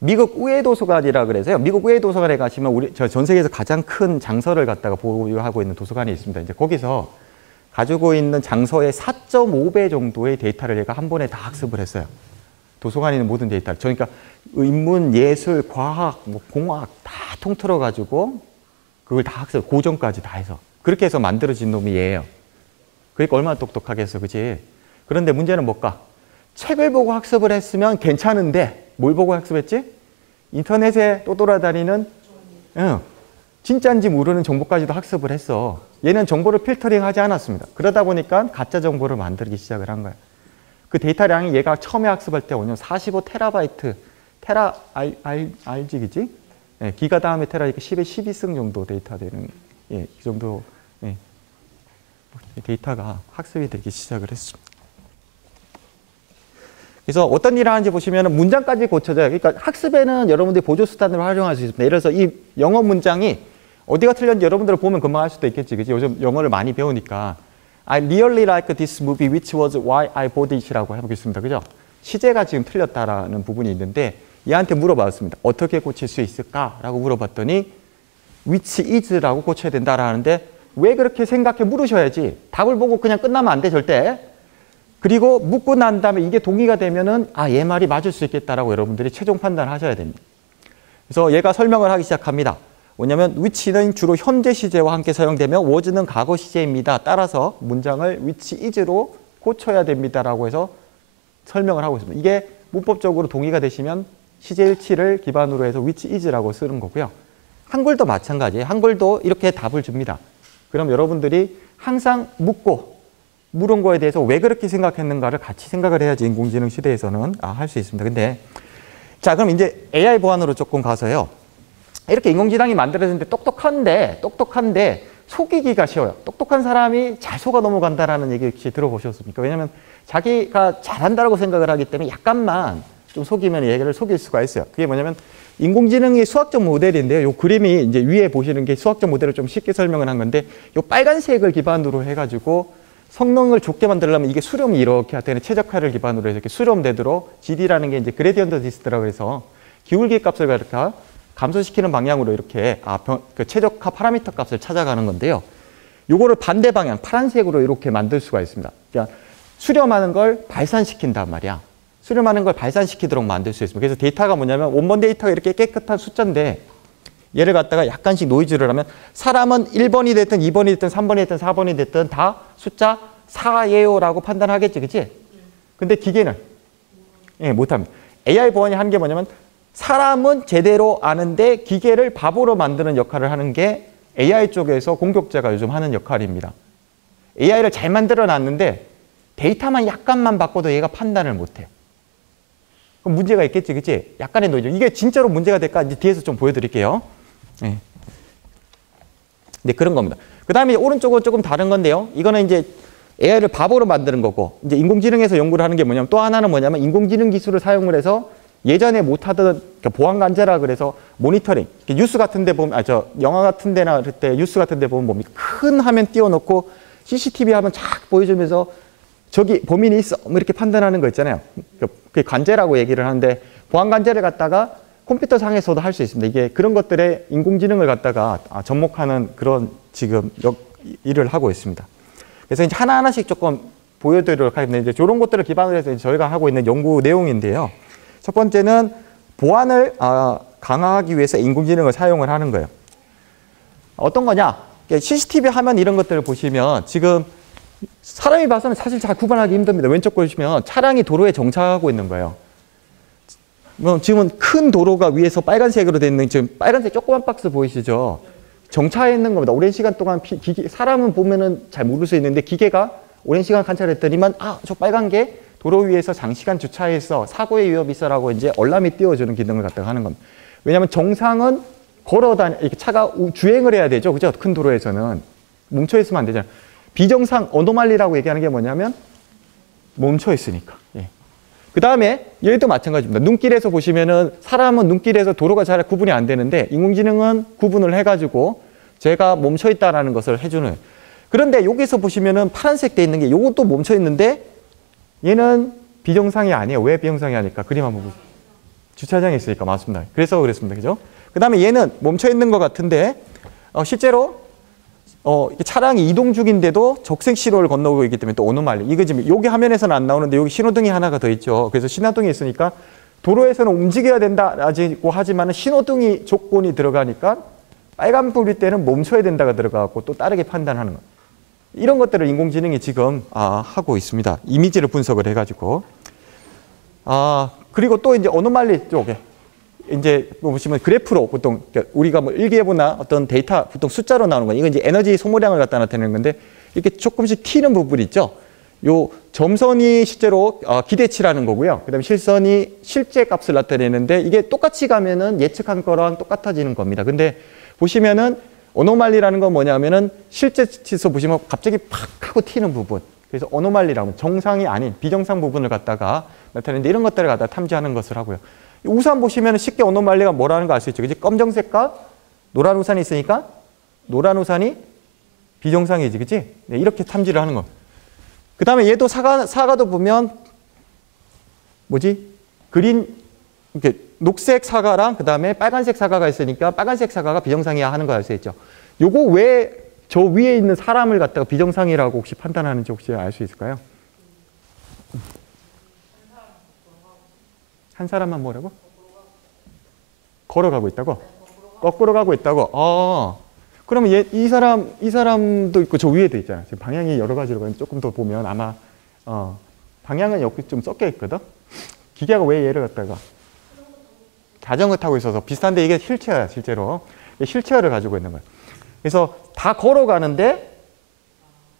미국 우회도서관이라 그래서요. 미국 우회도서관에 가시면 전 세계에서 가장 큰 장서를 갖다가 보유하고 있는 도서관이 있습니다. 이제 거기서 가지고 있는 장서의 4.5배 정도의 데이터를 얘가 한 번에 다 학습을 했어요. 도서관에 있는 모든 데이터를. 그러니까 인문, 예술, 과학, 공학 다 통틀어 가지고 그걸 다 학습, 고전까지 다 해서. 그렇게 해서 만들어진 놈이 얘예요. 그러니까 얼마나 똑똑하겠어, 그치? 그런데 문제는 뭘까? 책을 보고 학습을 했으면 괜찮은데 뭘 보고 학습했지? 인터넷에 또 돌아다니는 진짜인지 모르는 정보까지도 학습을 했어. 얘는 정보를 필터링하지 않았습니다. 그러다 보니까 가짜 정보를 만들기 시작을 한 거야. 그 데이터량이 얘가 처음에 학습할 때 45 테라바이트, 알지기지? 예, 기가 다음에 테라니까 10에 12승 정도 데이터 되는, 이 정도 데이터가 학습이 되기 시작을 했습니다. 그래서 어떤 일을 하는지 보시면 문장까지 고쳐져요. 그러니까 학습에는 여러분들이 보조수단으로 활용할 수 있습니다. 예를 들어서 이 영어 문장이 어디가 틀렸는지 여러분들 보면 금방 알 수도 있겠지. 그치? 요즘 영어를 많이 배우니까 I really like this movie which was why I bought it이라고 해보겠습니다. 그죠? 시제가 지금 틀렸다라는 부분이 있는데 얘한테 물어봤습니다. 어떻게 고칠 수 있을까? 라고 물어봤더니 which is라고 고쳐야 된다라는데 왜 그렇게 생각해 물으셔야지. 답을 보고 그냥 끝나면 안 돼, 절대. 그리고 묻고 난 다음에 이게 동의가 되면은 얘 말이 맞을 수 있겠다라고 여러분들이 최종 판단을 하셔야 됩니다. 그래서 얘가 설명을 하기 시작합니다. 뭐냐면 which는 주로 현재 시제와 함께 사용되며 was는 과거 시제입니다. 따라서 문장을 which is로 고쳐야 됩니다라고 해서 설명을 하고 있습니다. 이게 문법적으로 동의가 되시면 시제 일치를 기반으로 해서 which is라고 쓰는 거고요. 한글도 마찬가지예요. 한글도 이렇게 답을 줍니다. 그럼 여러분들이 항상 물은 거에 대해서 왜 그렇게 생각했는가를 같이 생각을 해야지 인공지능 시대에서는 할 수 있습니다. 근데 자, 그럼 이제 AI 보안으로 조금 가서요. 이렇게 인공지능이 만들어졌는데 똑똑한데 속이기가 쉬워요. 똑똑한 사람이 잘 속아 넘어간다라는 얘기 혹시 들어보셨습니까? 왜냐하면 자기가 잘한다고 생각을 하기 때문에 약간만 좀 속이면 얘기를 속일 수가 있어요. 그게 뭐냐면 인공지능의 수학적 모델인데요. 이 그림이 이제 위에 보시는 게 수학적 모델을 좀 쉽게 설명을 한 건데 이 빨간색을 기반으로 해가지고 성능을 좋게 만들려면 이게 수렴이 이렇게 할 때는 최적화를 기반으로 해서 이렇게 수렴되도록 GD라는 게 이제 그레디언트 디스트라고 해서 기울기 값을 갖다 감소시키는 방향으로 이렇게 그 최적화 파라미터 값을 찾아가는 건데요. 요거를 반대 방향 파란색으로 이렇게 만들 수가 있습니다. 그러니까 수렴하는 걸 발산시킨단 말이야. 수렴하는 걸 발산시키도록 만들 수 있습니다. 그래서 데이터가 뭐냐면 원본 데이터가 이렇게 깨끗한 숫자인데 얘를 갖다가 약간씩 노이즈를 하면 사람은 1번이 됐든 2번이 됐든 3번이 됐든 4번이 됐든 다 숫자 4예요라고 판단하겠지, 그치? 근데 기계는 못합니다. AI 보안이 하는 게 뭐냐면 사람은 제대로 아는데 기계를 바보로 만드는 역할을 하는 게 AI 쪽에서 공격자가 요즘 하는 역할입니다. AI를 잘 만들어 놨는데 데이터만 약간만 바꿔도 얘가 판단을 못해. 그럼 문제가 있겠지, 그치? 약간의 노이즈. 이게 진짜로 문제가 될까? 이제 뒤에서 좀 보여드릴게요. 네, 그런 겁니다. 그 다음에 오른쪽은 조금 다른 건데요. 이거는 이제 AI를 바보로 만드는 거고, 이제 인공지능에서 연구를 하는 게 뭐냐면 또 하나는 뭐냐면 인공지능 기술을 사용을 해서 예전에 못하던 보안 관제라 그래서 모니터링. 뉴스 같은 데 보면, 영화 같은 데나 그럴 때 뉴스 같은 데 보면 뭡니까? 큰 화면 띄워놓고 CCTV 화면 쫙 보여주면서 저기 범인이 있어. 뭐 이렇게 판단하는 거 있잖아요. 그게 관제라고 얘기를 하는데 보안 관제를 갖다가 컴퓨터 상에서도 할 수 있습니다. 이게 그런 것들에 인공지능을 갖다가 접목하는 그런 지금 일을 하고 있습니다. 그래서 이제 하나하나씩 조금 보여드리도록 하겠습니다. 이제 이런 것들을 기반으로 해서 저희가 하고 있는 연구 내용인데요. 첫 번째는 보안을 강화하기 위해서 인공지능을 사용을 하는 거예요. 어떤 거냐? CCTV 화면 이런 것들을 보시면 지금 사람이 봐서는 사실 잘 구분하기 힘듭니다. 왼쪽 보시면 차량이 도로에 정차하고 있는 거예요. 지금은 큰 도로가 위에서 빨간색으로 되어 있는 지금 빨간색 조그만 박스 보이시죠? 정차해 있는 겁니다. 오랜 시간 동안 사람은 보면은 잘 모를 수 있는데 기계가 오랜 시간 관찰했더니만 저 빨간 게 도로 위에서 장시간 주차해서 사고의 위협이 있어라고 이제 알람이 띄워주는 기능을 갖다가 하는 겁니다. 왜냐하면 정상은 이렇게 차가 주행을 해야 되죠. 그죠? 큰 도로에서는. 멈춰 있으면 안 되잖아요. 비정상, 어노말리라고 얘기하는 게 뭐냐면 멈춰 있으니까. 예. 그 다음에 얘도 마찬가지입니다. 눈길에서 보시면은 사람은 눈길에서 도로가 잘 구분이 안 되는데 인공지능은 구분을 해가지고 제가 멈춰 있다라는 것을 해주는. 그런데 여기서 보시면은 파란색 돼 있는 게 요것도 멈춰 있는데 얘는 비정상이 아니에요. 왜 비정상이 아닐까? 그림 한번 보세요. 주차장에 있으니까 맞습니다. 그래서 그랬습니다. 그죠? 그 다음에 얘는 멈춰 있는 것 같은데 실제로 차량이 이동 중인데도 적색 신호를 건너고 있기 때문에 또 오노말리. 이거 지금 여기 화면에서는 안 나오는데 여기 신호등이 하나가 더 있죠. 그래서 신호등이 있으니까 도로에서는 움직여야 된다라고 하지만 신호등이 조건이 들어가니까 빨간불일 때는 멈춰야 된다가 들어가고 또 다르게 판단하는 것. 이런 것들을 인공지능이 지금 하고 있습니다. 이미지를 분석을 해가지고. 그리고 또 이제 오노말리 쪽에 이제 보시면 그래프로 보통 우리가 뭐 일기예보나 어떤 데이터 보통 숫자로 나오는 거. 이건 이제 에너지 소모량을 갖다 나타내는 건데 이렇게 조금씩 튀는 부분이 있죠. 요 점선이 실제로 기대치라는 거고요. 그다음에 실선이 실제 값을 나타내는데 이게 똑같이 가면은 예측한 거랑 똑같아지는 겁니다. 근데 보시면은 어노말리라는 건 뭐냐면은 실제 치수 보시면 갑자기 팍 하고 튀는 부분. 그래서 어노말리라고 정상이 아닌 비정상 부분을 갖다가 나타내는데 이런 것들을 갖다 탐지하는 것을 하고요. 우산 보시면 쉽게 어노말리가 뭐라는 거 알 수 있죠. 그치? 검정색과 노란 우산이 있으니까 노란 우산이 비정상이지. 그치? 네, 이렇게 탐지를 하는 거. 그 다음에 얘도 사과도 보면 이렇게 녹색 사과랑 그 다음에 빨간색 사과가 있으니까 빨간색 사과가 비정상이야 하는 거 알 수 있죠. 요거 왜 저 위에 있는 사람을 갖다가 비정상이라고 혹시 판단하는지 혹시 알 수 있을까요? 한 사람만 뭐라고? 걸어가고 있다고? 거꾸로 가고 있다고? 그러면 이 사람도 있고 저 위에도 있잖아요. 지금 방향이 여러 가지로 가는데 조금 더 보면 아마 방향은 여기 좀 섞여 있거든? 기계가 왜 얘를 갖다가 자전거 타고 있어서 비슷한데 이게 휠체어야 실제로. 휠체어를 가지고 있는 거예요. 그래서 다 걸어가는데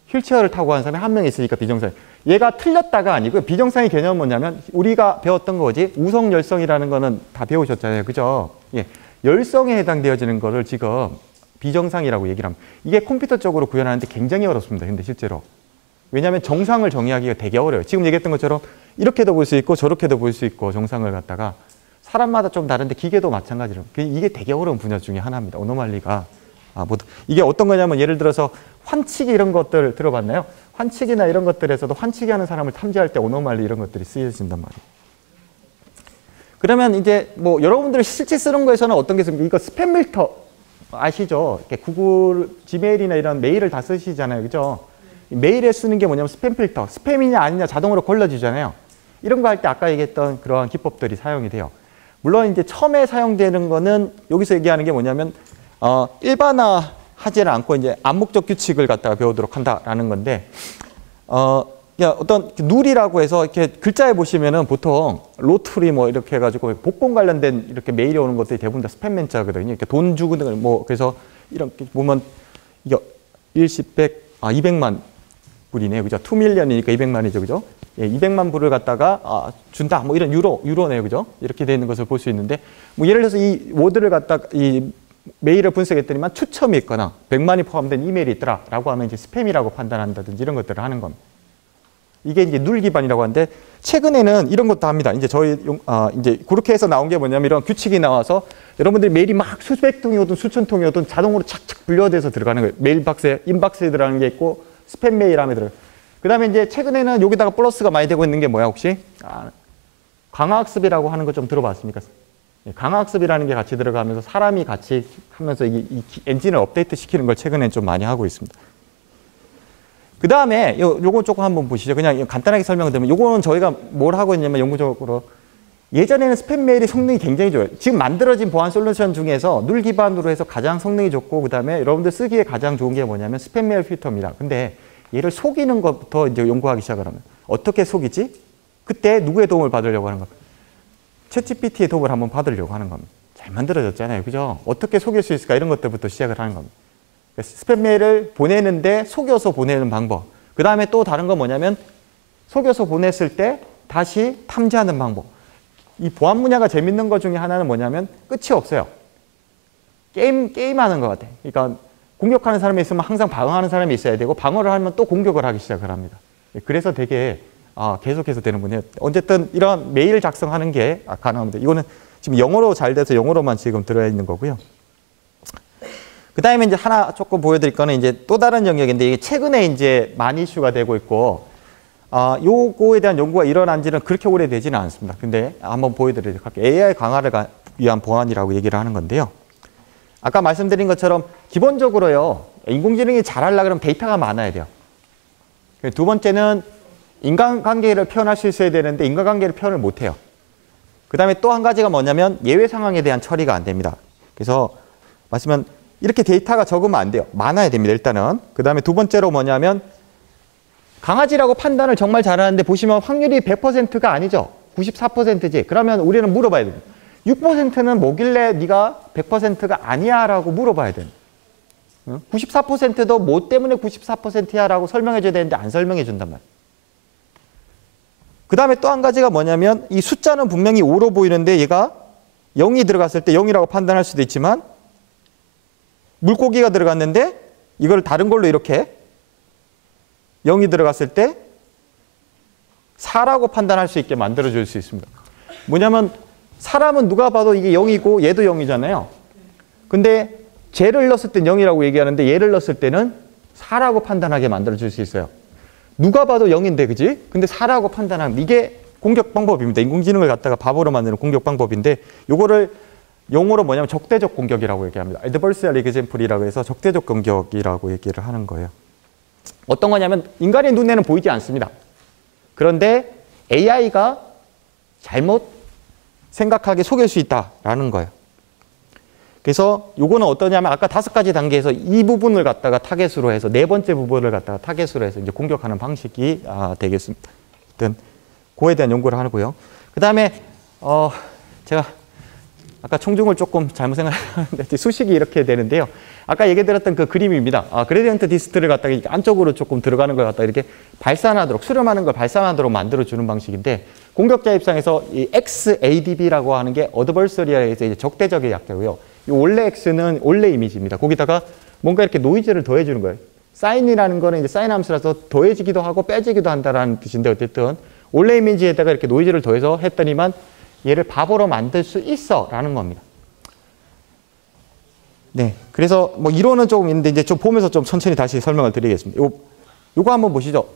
휠체어를 타고 가는 사람이 한 명 있으니까 비정상. 얘가 틀렸다가 아니고 비정상의 개념은 뭐냐면 우리가 배웠던 거지 우성 열성이라는 거는 다 배우셨잖아요. 그죠? 예. 열성에 해당되어지는 거를 지금 비정상이라고 얘기를 합니다. 이게 컴퓨터적으로 구현하는데 굉장히 어렵습니다. 근데 실제로. 왜냐하면 정상을 정의하기가 되게 어려워요. 지금 얘기했던 것처럼 이렇게도 볼 수 있고 저렇게도 볼 수 있고 정상을 갖다가 사람마다 좀 다른데 기계도 마찬가지로. 이게 되게 어려운 분야 중에 하나입니다. 어노말리가. 이게 어떤 거냐면 예를 들어서 환치기 이런 것들 들어봤나요? 환치기나 이런 것들에서도 환치기 하는 사람을 탐지할 때 어노말리 이런 것들이 쓰여진단 말이에요. 그러면 이제 뭐 여러분들이 실제 쓰는 거에서는 어떤 게 있습니까? 이거 스팸 필터 아시죠? 이렇게 구글, 지메일이나 이런 메일을 다 쓰시잖아요. 그죠? 메일에 쓰는 게 뭐냐면 스팸 필터. 스팸이냐 아니냐 자동으로 걸러지잖아요. 이런 거 할 때 아까 얘기했던 그러한 기법들이 사용이 돼요. 물론 이제 처음에 사용되는 거는 여기서 얘기하는 게 뭐냐면 일반화하지는 않고 이제 암묵적 규칙을 갖다가 배우도록 한다라는 건데 어떤 룰이라고 해서 이렇게 글자에 보시면은 보통 로트리 뭐 이렇게 해가지고 복권 관련된 이렇게 메일이 오는 것들이 대부분 다 스팸 문자거든요. 이렇게 돈 주고 뭐 그래서 이렇게 보면 이게 200만 불이네요. 그죠? 2밀리언이니까 200만이죠. 그죠? 예, 200만 불을 갖다가 준다. 뭐 이런 유로네요. 그죠? 이렇게 되어 있는 것을 볼 수 있는데 뭐 예를 들어서 이 워드를 갖다가 이 메일을 분석했더니만 추첨이 있거나 100만이 포함된 이메일이 있더라라고 하면 이제 스팸이라고 판단한다든지 이런 것들을 하는 겁니다. 이게 이제 룰 기반이라고 하는데 최근에는 이런 것도 합니다. 이제 이제 그렇게 해서 나온 게 뭐냐면 이런 규칙이 나와서 여러분들이 메일이 막 수백 통이 오든 수천 통이 오든 자동으로 착착 분류돼서 들어가는 거예요. 메일 박스에 인박스에 들어가는 게 있고 스팸 메일 함에 들어요. 그다음에 이제 최근에는 여기다가 플러스가 많이 되고 있는 게 뭐야 혹시? 강화학습이라고 하는 거 좀 들어봤습니까? 강화학습이라는 게 같이 들어가면서 사람이 같이 하면서 이 엔진을 업데이트 시키는 걸 최근에 좀 많이 하고 있습니다. 그 다음에 요거 조금 한번 보시죠. 그냥 간단하게 설명을 드리면 요거는 저희가 뭘 하고 있냐면 연구적으로 예전에는 스팸 메일이 성능이 굉장히 좋아요. 지금 만들어진 보안 솔루션 중에서 눌 기반으로 해서 가장 성능이 좋고 그다음에 여러분들 쓰기에 가장 좋은 게 뭐냐면 스팸 메일 필터입니다. 근데 얘를 속이는 것부터 이제 연구하기 시작을 하면 어떻게 속이지? 그때 누구의 도움을 받으려고 하는 겁니까? 챗GPT의 도움을 한번 받으려고 하는 겁니다. 잘 만들어졌잖아요. 그죠? 어떻게 속일 수 있을까? 이런 것들부터 시작을 하는 겁니다. 스팸 메일을 보내는데 속여서 보내는 방법. 그 다음에 또 다른 건 뭐냐면 속여서 보냈을 때 다시 탐지하는 방법. 이 보안 분야가 재밌는 것 중에 하나는 뭐냐면 끝이 없어요. 게임하는 것 같아요. 그러니까 공격하는 사람이 있으면 항상 방어하는 사람이 있어야 되고 방어를 하면 또 공격을 하기 시작을 합니다. 그래서 되게 계속해서 되는군요. 어쨌든 이런 메일 작성하는 게 가능합니다. 이거는 지금 영어로 잘 돼서 영어로만 지금 들어야 있는 거고요. 그 다음에 이제 하나 조금 보여드릴 거는 이제 또 다른 영역인데 이게 최근에 이제 많이 이슈가 되고 있고 요거에 대한 연구가 일어난 지는 그렇게 오래되지는 않습니다. 근데 한번 보여드리도록 할게요. AI 강화를 위한 보안이라고 얘기를 하는 건데요. 아까 말씀드린 것처럼 기본적으로요. 인공지능이 잘하려고 그러면 데이터가 많아야 돼요. 두 번째는 인간관계를 표현할 수 있어야 되는데 인간관계를 표현을 못해요. 그 다음에 또 한 가지가 뭐냐면 예외 상황에 대한 처리가 안 됩니다. 그래서 말씀은 이렇게 데이터가 적으면 안 돼요. 많아야 됩니다. 일단은. 그 다음에 두 번째로 뭐냐면 강아지라고 판단을 정말 잘하는데 보시면 확률이 100%가 아니죠. 94%지. 그러면 우리는 물어봐야 됩니다. 6%는 뭐길래 네가 100%가 아니야 라고 물어봐야 돼요. 94%도 뭐 때문에 94%야 라고 설명해 줘야 되는데 안 설명해 준단 말이에요. 그 다음에 또 한 가지가 뭐냐면 이 숫자는 분명히 5로 보이는데 얘가 0이 들어갔을 때 0이라고 판단할 수도 있지만 물고기가 들어갔는데 이걸 다른 걸로 이렇게 0이 들어갔을 때 4라고 판단할 수 있게 만들어줄 수 있습니다. 뭐냐면 사람은 누가 봐도 이게 0이고 얘도 0이잖아요. 근데 쟤를 넣었을 땐 0이라고 얘기하는데 얘를 넣었을 때는 4라고 판단하게 만들어줄 수 있어요. 누가 봐도 0인데 그지? 근데 4라고 판단하면 이게 공격 방법입니다. 인공지능을 갖다가 바보로 만드는 공격 방법인데 요거를 용어로 뭐냐면 적대적 공격이라고 얘기합니다. adversarial example이라고 해서 적대적 공격이라고 얘기를 하는 거예요. 어떤 거냐면 인간의 눈에는 보이지 않습니다. 그런데 AI가 잘못 생각하게 속일 수 있다라는 거예요. 그래서 요거는 어떠냐면 아까 5가지 단계에서 이 부분을 갖다가 타겟으로 해서 네 번째 부분을 갖다가 타겟으로 해서 이제 공격하는 방식이 되겠습니다. 일단 그거에 대한 연구를 하고요. 그 다음에 제가 아까 총중을 조금 잘못 생각했는데 수식이 이렇게 되는데요. 아까 얘기 드렸던 그 그림입니다. 그레디언트 디스트를 갖다가 이렇게 안쪽으로 조금 들어가는 걸 갖다가 이렇게 발산하도록 수렴하는 걸 발산하도록 만들어주는 방식인데 공격자 입장에서 이 XADB라고 하는 게 어드버서리얼에서 이제 적대적의 약자고요. 이 원래 X는 원래 이미지입니다. 거기다가 뭔가 이렇게 노이즈를 더해주는 거예요. 사인이라는 거는 이제 사인 함수라서 더해지기도 하고 빼지기도 한다라는 뜻인데 어쨌든 원래 이미지에다가 이렇게 노이즈를 더해서 했더니만 얘를 바보로 만들 수 있어라는 겁니다. 네, 그래서 뭐 이론은 조금 있는데 이제 좀 보면서 좀 천천히 다시 설명을 드리겠습니다. 요거 한번 보시죠.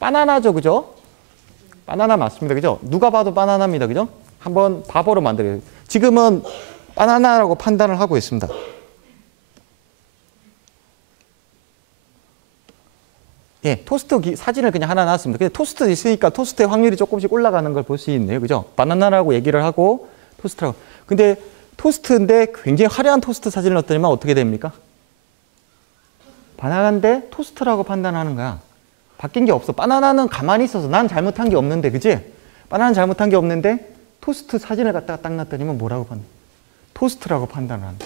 바나나죠, 그죠? 바나나 맞습니다, 그죠? 누가 봐도 바나나입니다, 그죠? 한번 바보로 만들어요. 지금은 바나나라고 판단을 하고 있습니다. 예, 토스트 사진을 그냥 하나 놨습니다. 근데 토스트 있으니까 토스트의 확률이 조금씩 올라가는 걸 볼 수 있네요. 그죠? 바나나라고 얘기를 하고 토스트라고. 근데 토스트인데 굉장히 화려한 토스트 사진을 넣었더니만 어떻게 됩니까? 바나나인데 토스트라고 판단하는 거야. 바뀐 게 없어. 바나나는 가만히 있어서 난 잘못한 게 없는데, 그지? 바나나는 잘못한 게 없는데 토스트 사진을 갖다가 딱 놨더니만 뭐라고 판단? 토스트라고 판단하는.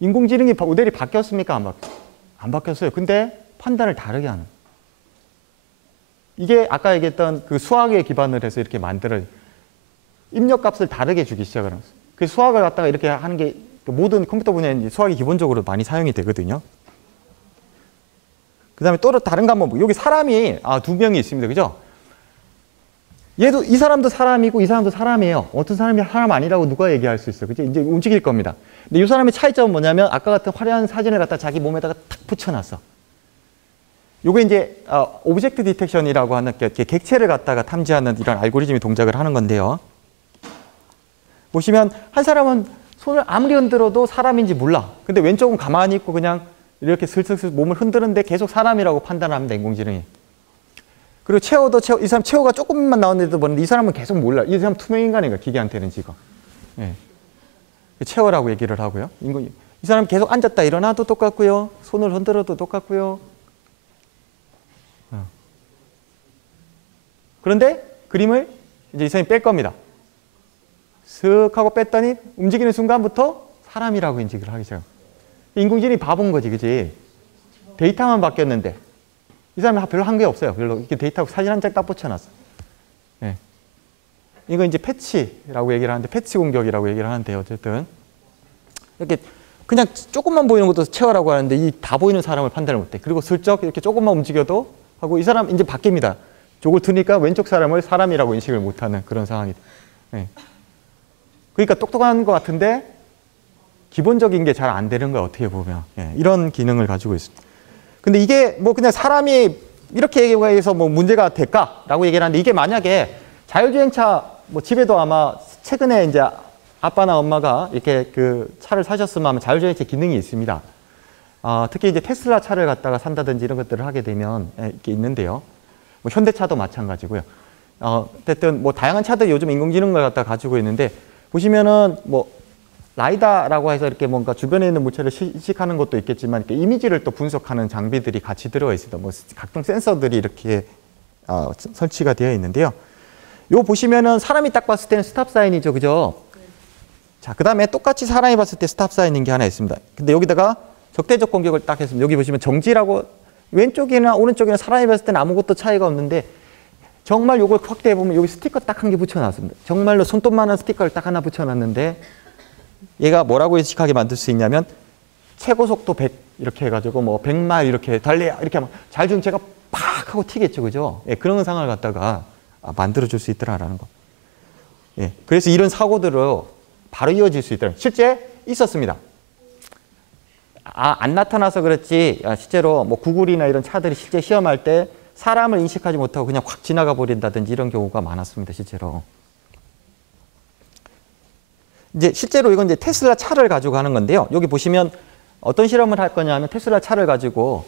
인공지능이 모델이 바뀌었습니까? 안 바뀌었어요? 안 바뀌었어요. 근데 판단을 다르게 하는. 이게 아까 얘기했던 그 수학에 기반을 해서 이렇게 만들어 입력값을 다르게 주기 시작을 했어요. 그 수학을 갖다가 이렇게 하는 게 모든 컴퓨터 분야에 수학이 기본적으로 많이 사용이 되거든요. 그 다음에 또 다른 거 한번 보고 여기 사람이 2명이 있습니다. 그죠? 얘도 이 사람도 사람이고 이 사람도 사람이에요. 어떤 사람이 사람 아니라고 누가 얘기할 수 있어요. 그죠? 이제 움직일 겁니다. 근데 이 사람의 차이점은 뭐냐면 아까 같은 화려한 사진을 갖다 자기 몸에다가 탁 붙여놨어. 요게 이제 오브젝트 디텍션이라고 하는 객체를 갖다가 탐지하는 이런 알고리즘이 동작을 하는 건데요. 보시면 한 사람은 손을 아무리 흔들어도 사람인지 몰라. 근데 왼쪽은 가만히 있고 그냥 이렇게 슬슬 몸을 흔드는데 계속 사람이라고 판단합니다. 인공지능이. 그리고 최후도 이 사람 최후가 조금만 나왔는데도 보는데 이 사람은 계속 몰라. 이 사람 투명 인간이니까 기계한테는 지금. 예. 최후라고 얘기를 하고요. 이 사람 계속 앉았다 일어나도 똑같고요. 손을 흔들어도 똑같고요. 그런데 그림을 이제 이 사람이 뺄 겁니다. 슥 하고 뺐더니 움직이는 순간부터 사람이라고 인식을 하기 시작합니다. 인공지능이 바본 거지, 그지? 데이터만 바뀌었는데 이 사람이 별로 한 게 없어요. 별로 이렇게 데이터하고 사진 한 장 딱 붙여놨어. 예. 이거 이제 패치라고 얘기를 하는데 패치 공격이라고 얘기를 하는데 어쨌든 이렇게 그냥 조금만 보이는 것도 체화라고 하는데 이 다 보이는 사람을 판단을 못해. 그리고 슬쩍 이렇게 조금만 움직여도 하고 이 사람 이제 바뀝니다. 저걸 드니까 왼쪽 사람을 사람이라고 인식을 못하는 그런 상황이. 예. 그러니까 똑똑한 것 같은데 기본적인 게 잘 안 되는 거야 어떻게 보면. 예. 이런 기능을 가지고 있습니다. 근데 이게 뭐 그냥 사람이 이렇게 얘기해서 뭐 문제가 될까라고 얘기를 하는데 이게 만약에 자율주행차 뭐 집에도 아마 최근에 이제 아빠나 엄마가 이렇게 그 차를 사셨으면 아마 자율주행차 기능이 있습니다. 특히 이제 테슬라 차를 갖다가 산다든지 이런 것들을 하게 되면 이렇게 있는데요. 뭐 현대차도 마찬가지고요. 어쨌든 뭐 다양한 차들이 요즘 인공지능을 갖다 가지고 있는데 보시면은 뭐 라이다라고 해서 이렇게 뭔가 주변에 있는 물체를 인식하는 것도 있겠지만 이렇게 이미지를 또 분석하는 장비들이 같이 들어가 있습니다. 뭐 각종 센서들이 이렇게 설치가 되어 있는데요. 요 보시면은 사람이 딱 봤을 때는 스탑 사인이죠, 그죠? 자, 그 다음에 똑같이 사람이 봤을 때 스탑 사인인 게 하나 있습니다. 근데 여기다가 적대적 공격을 딱 했습니다. 여기 보시면 정지라고 왼쪽이나 오른쪽이나 사람이 봤을 때는 아무것도 차이가 없는데 정말 요걸 확대해 보면 여기 스티커 딱 한 개 붙여놨습니다. 정말로 손톱만한 스티커를 딱 하나 붙여놨는데 얘가 뭐라고 인식하게 만들 수 있냐면 최고 속도 100 이렇게 해가지고 뭐 100마일 이렇게 달려 이렇게 하면 자율주행차가 팍 하고 튀겠죠, 그죠? 예, 그런 상황을 갖다가 만들어줄 수 있더라라는 거. 예, 그래서 이런 사고들로 바로 이어질 수 있더라. 실제 있었습니다. 안 나타나서 그렇지 실제로 뭐 구글이나 이런 차들이 실제 시험할 때 사람을 인식하지 못하고 그냥 확 지나가 버린다든지 이런 경우가 많았습니다, 실제로. 이제 실제로 이건 이제 테슬라 차를 가지고 하는 건데요. 여기 보시면 어떤 실험을 할 거냐면 테슬라 차를 가지고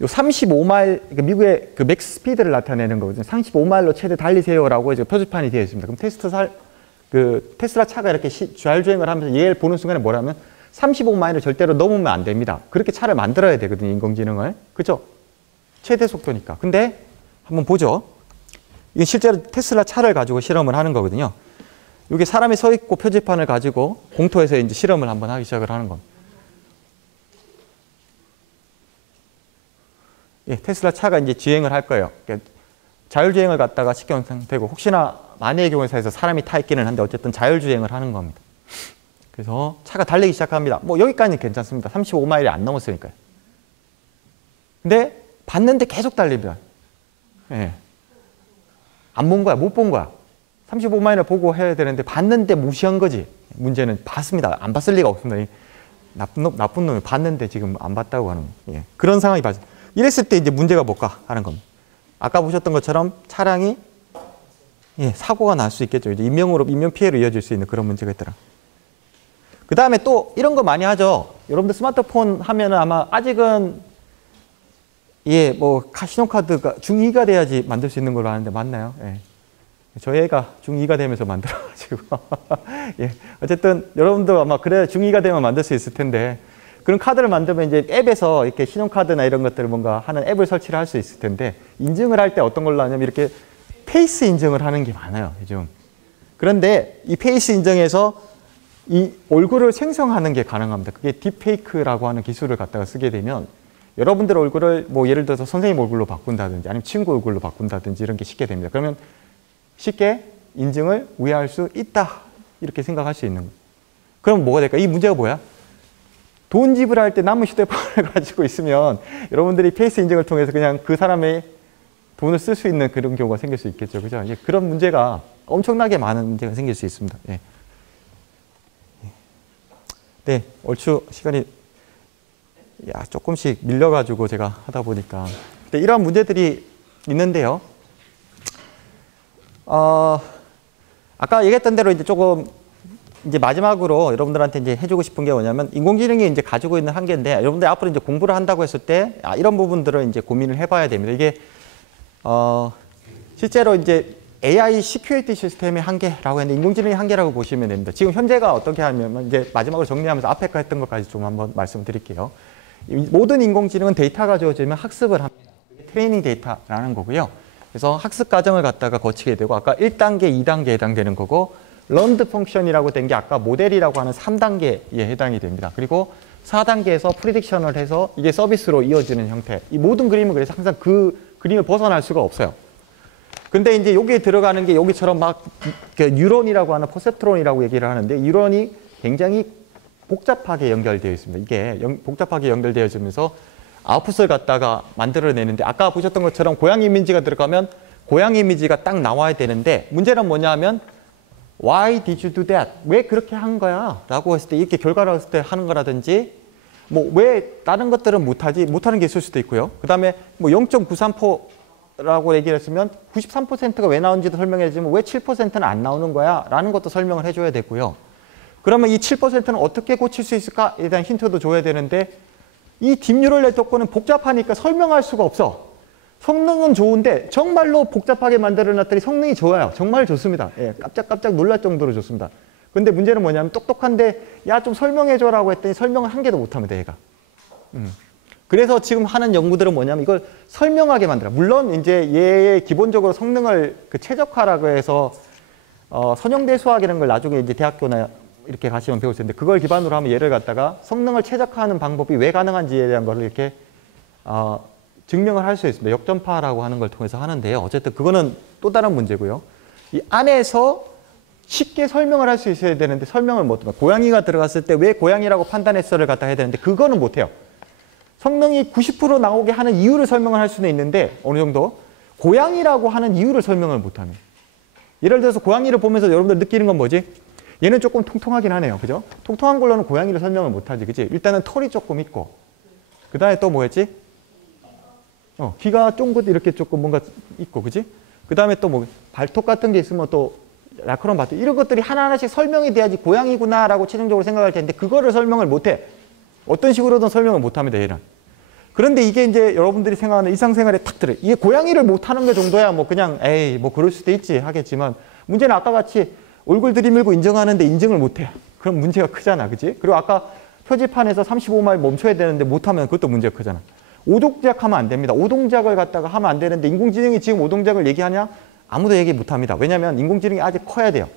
요 35마일, 그러니까 미국의 그 맥스 스피드를 나타내는 거거든요. 35마일로 최대 달리세요라고 이제 표지판이 되어 있습니다. 그럼 테슬라 차가 이렇게 좌율주행을 하면서 얘를 보는 순간에 뭐라면 35마일을 절대로 넘으면 안 됩니다. 그렇게 차를 만들어야 되거든요, 인공지능을. 그죠? 최대 속도니까. 근데 한번 보죠. 이게 실제로 테슬라 차를 가지고 실험을 하는 거거든요. 여기 사람이 서 있고 표지판을 가지고 공터에서 이제 실험을 한번 하기 시작을 하는 겁니다. 예, 테슬라 차가 이제 주행을 할 거예요. 그러니까 자율주행을 갖다가 시켜 놓은 상태고 혹시나 만약의 경우에서 사람이 타 있기는 한데 어쨌든 자율주행을 하는 겁니다. 그래서 차가 달리기 시작합니다. 뭐 여기까지는 괜찮습니다. 35마일이 안 넘었으니까요. 근데 봤는데 계속 달립니다. 예. 안 본 거야, 못 본 거야. 35마일을 보고 해야 되는데 봤는데 무시한 거지. 문제는 봤습니다. 안 봤을 리가 없습니다. 나쁜 놈이 봤는데 지금 안 봤다고 하는 거예요. 예. 그런 상황이 발생. 이랬을 때 이제 문제가 뭘까 하는 겁니다. 아까 보셨던 것처럼 차량이 사고가 날 수 있겠죠. 이제 인명 피해로 이어질 수 있는 그런 문제가 있더라. 그 다음에 또 이런 거 많이 하죠. 여러분들 스마트폰 하면은 아마 아직은 뭐 신용카드가 중2가 돼야지 만들 수 있는 걸로 아는데 맞나요? 예. 저희 애가 중2가 되면서 만들어가지고 예. 어쨌든 여러분도 아마 그래 중2가 되면 만들 수 있을 텐데 그런 카드를 만들면 이제 앱에서 이렇게 신용카드나 이런 것들을 뭔가 하는 앱을 설치를 할 수 있을 텐데 인증을 할 때 어떤 걸로 하냐면 이렇게 페이스 인증을 하는 게 많아요, 요즘. 그런데 이 페이스 인증에서 이 얼굴을 생성하는 게 가능합니다. 그게 딥페이크라고 하는 기술을 갖다가 쓰게 되면 여러분들 얼굴을 뭐 예를 들어서 선생님 얼굴로 바꾼다든지 아니면 친구 얼굴로 바꾼다든지 이런 게 쉽게 됩니다. 그러면 쉽게 인증을 우회할 수 있다. 이렇게 생각할 수 있는 거예요. 그럼 뭐가 될까? 이 문제가 뭐야? 돈 지불할 때 남은 휴대폰을 가지고 있으면 여러분들이 페이스 인증을 통해서 그냥 그 사람의 돈을 쓸 수 있는 그런 경우가 생길 수 있겠죠. 그죠? 그런 문제가 엄청나게 많은 문제가 생길 수 있습니다. 예. 네, 얼추 시간이 조금씩 밀려가지고 제가 하다 보니까 이러한 문제들이 있는데요. 아까 얘기했던 대로 이제 조금 이제 마지막으로 여러분들한테 이제 해주고 싶은 게 뭐냐면 인공지능이 이제 가지고 있는 한계인데 여러분들 앞으로 이제 공부를 한다고 했을 때 이런 부분들을 이제 고민을 해봐야 됩니다. 이게 실제로 이제 AI 시큐리티 시스템의 한계라고 했는데 인공지능의 한계라고 보시면 됩니다. 지금 현재가 어떻게 하면 이제 마지막으로 정리하면서 앞에 거 했던 것까지 좀 한번 말씀드릴게요. 모든 인공지능은 데이터가 주어지면 학습을 합니다. 트레이닝 데이터라는 거고요. 그래서 학습 과정을 갖다가 거치게 되고 아까 1단계, 2단계에 해당되는 거고 learned function이라고 된 게 아까 모델이라고 하는 3단계에 해당이 됩니다. 그리고 4단계에서 프리딕션을 해서 이게 서비스로 이어지는 형태. 이 모든 그림은 그래서 항상 그 그림을 벗어날 수가 없어요. 근데 이제 여기에 들어가는 게 여기처럼 막 뉴런이라고 하는 퍼셉트론이라고 얘기를 하는데 뉴런이 굉장히 복잡하게 연결되어 있습니다. 이게 복잡하게 연결되어지면서 아웃풋을 갖다가 만들어내는데 아까 보셨던 것처럼 고양이 이미지가 들어가면 고양이 이미지가 딱 나와야 되는데 문제는 뭐냐 하면 Why did you do that? 왜 그렇게 한 거야? 라고 했을 때 이렇게 결과를 했을 때 하는 거라든지 뭐 왜 다른 것들은 못하지? 못하는 게 있을 수도 있고요. 그 다음에 뭐 0.93%라고 얘기를 했으면 93%가 왜 나오는지도 설명해 주면 왜 7%는 안 나오는 거야? 라는 것도 설명을 해줘야 되고요. 그러면 이 7%는 어떻게 고칠 수 있을까에 대한 힌트도 줘야 되는데 이 딥뉴럴 네트워크는 복잡하니까 설명할 수가 없어. 성능은 좋은데 정말로 복잡하게 만들어놨더니 성능이 좋아요. 정말 좋습니다. 예, 깜짝깜짝 놀랄 정도로 좋습니다. 근데 문제는 뭐냐면 똑똑한데 야 좀 설명해줘라고 했더니 설명을 한 개도 못합니다. 얘가. 그래서 지금 하는 연구들은 뭐냐면 이걸 설명하게 만들어. 물론 이제 얘의 기본적으로 성능을 그 최적화라고 해서 선형대 수학이라는 걸 나중에 이제 대학교나 이렇게 가시면 배울 수 있는데 그걸 기반으로 하면 얘를 갖다가 성능을 최적화하는 방법이 왜 가능한지에 대한 거를 이렇게 증명을 할 수 있습니다. 역전파라고 하는 걸 통해서 하는데요. 어쨌든 그거는 또 다른 문제고요. 이 안에서 쉽게 설명을 할 수 있어야 되는데 설명을 못해요. 고양이가 들어갔을 때 왜 고양이라고 판단했어를 갖다 해야 되는데 그거는 못해요. 성능이 90% 나오게 하는 이유를 설명을 할 수는 있는데 어느 정도 고양이라고 하는 이유를 설명을 못하는. 예를 들어서 고양이를 보면서 여러분들 느끼는 건 뭐지? 얘는 조금 통통하긴 하네요. 그죠? 통통한 걸로는 고양이를 설명을 못하지. 그치? 일단은 털이 조금 있고 그 다음에 또 뭐였지? 귀가 쫑긋 이렇게 조금 뭔가 있고, 그지? 그 다음에 또 뭐, 발톱 같은 게 있으면 또, 라크론 발톱. 이런 것들이 하나하나씩 설명이 돼야지 고양이구나라고 최종적으로 생각할 텐데, 그거를 설명을 못 해. 어떤 식으로든 설명을 못 합니다, 얘는. 그런데 이게 이제 여러분들이 생각하는 일상생활에 탁 들어요. 이게 고양이를 못 하는 게 정도야 뭐 그냥, 에이, 뭐 그럴 수도 있지 하겠지만, 문제는 아까 같이 얼굴 들이밀고 인정하는데 인증을 못 해. 그럼 문제가 크잖아, 그지? 그리고 아까 표지판에서 35마일 멈춰야 되는데 못하면 그것도 문제가 크잖아. 오동작 하면 안 됩니다. 오동작을 갖다가 하면 안 되는데 인공지능이 지금 오동작을 얘기하냐? 아무도 얘기 못 합니다. 왜냐하면 인공지능이 아직 커야 돼요.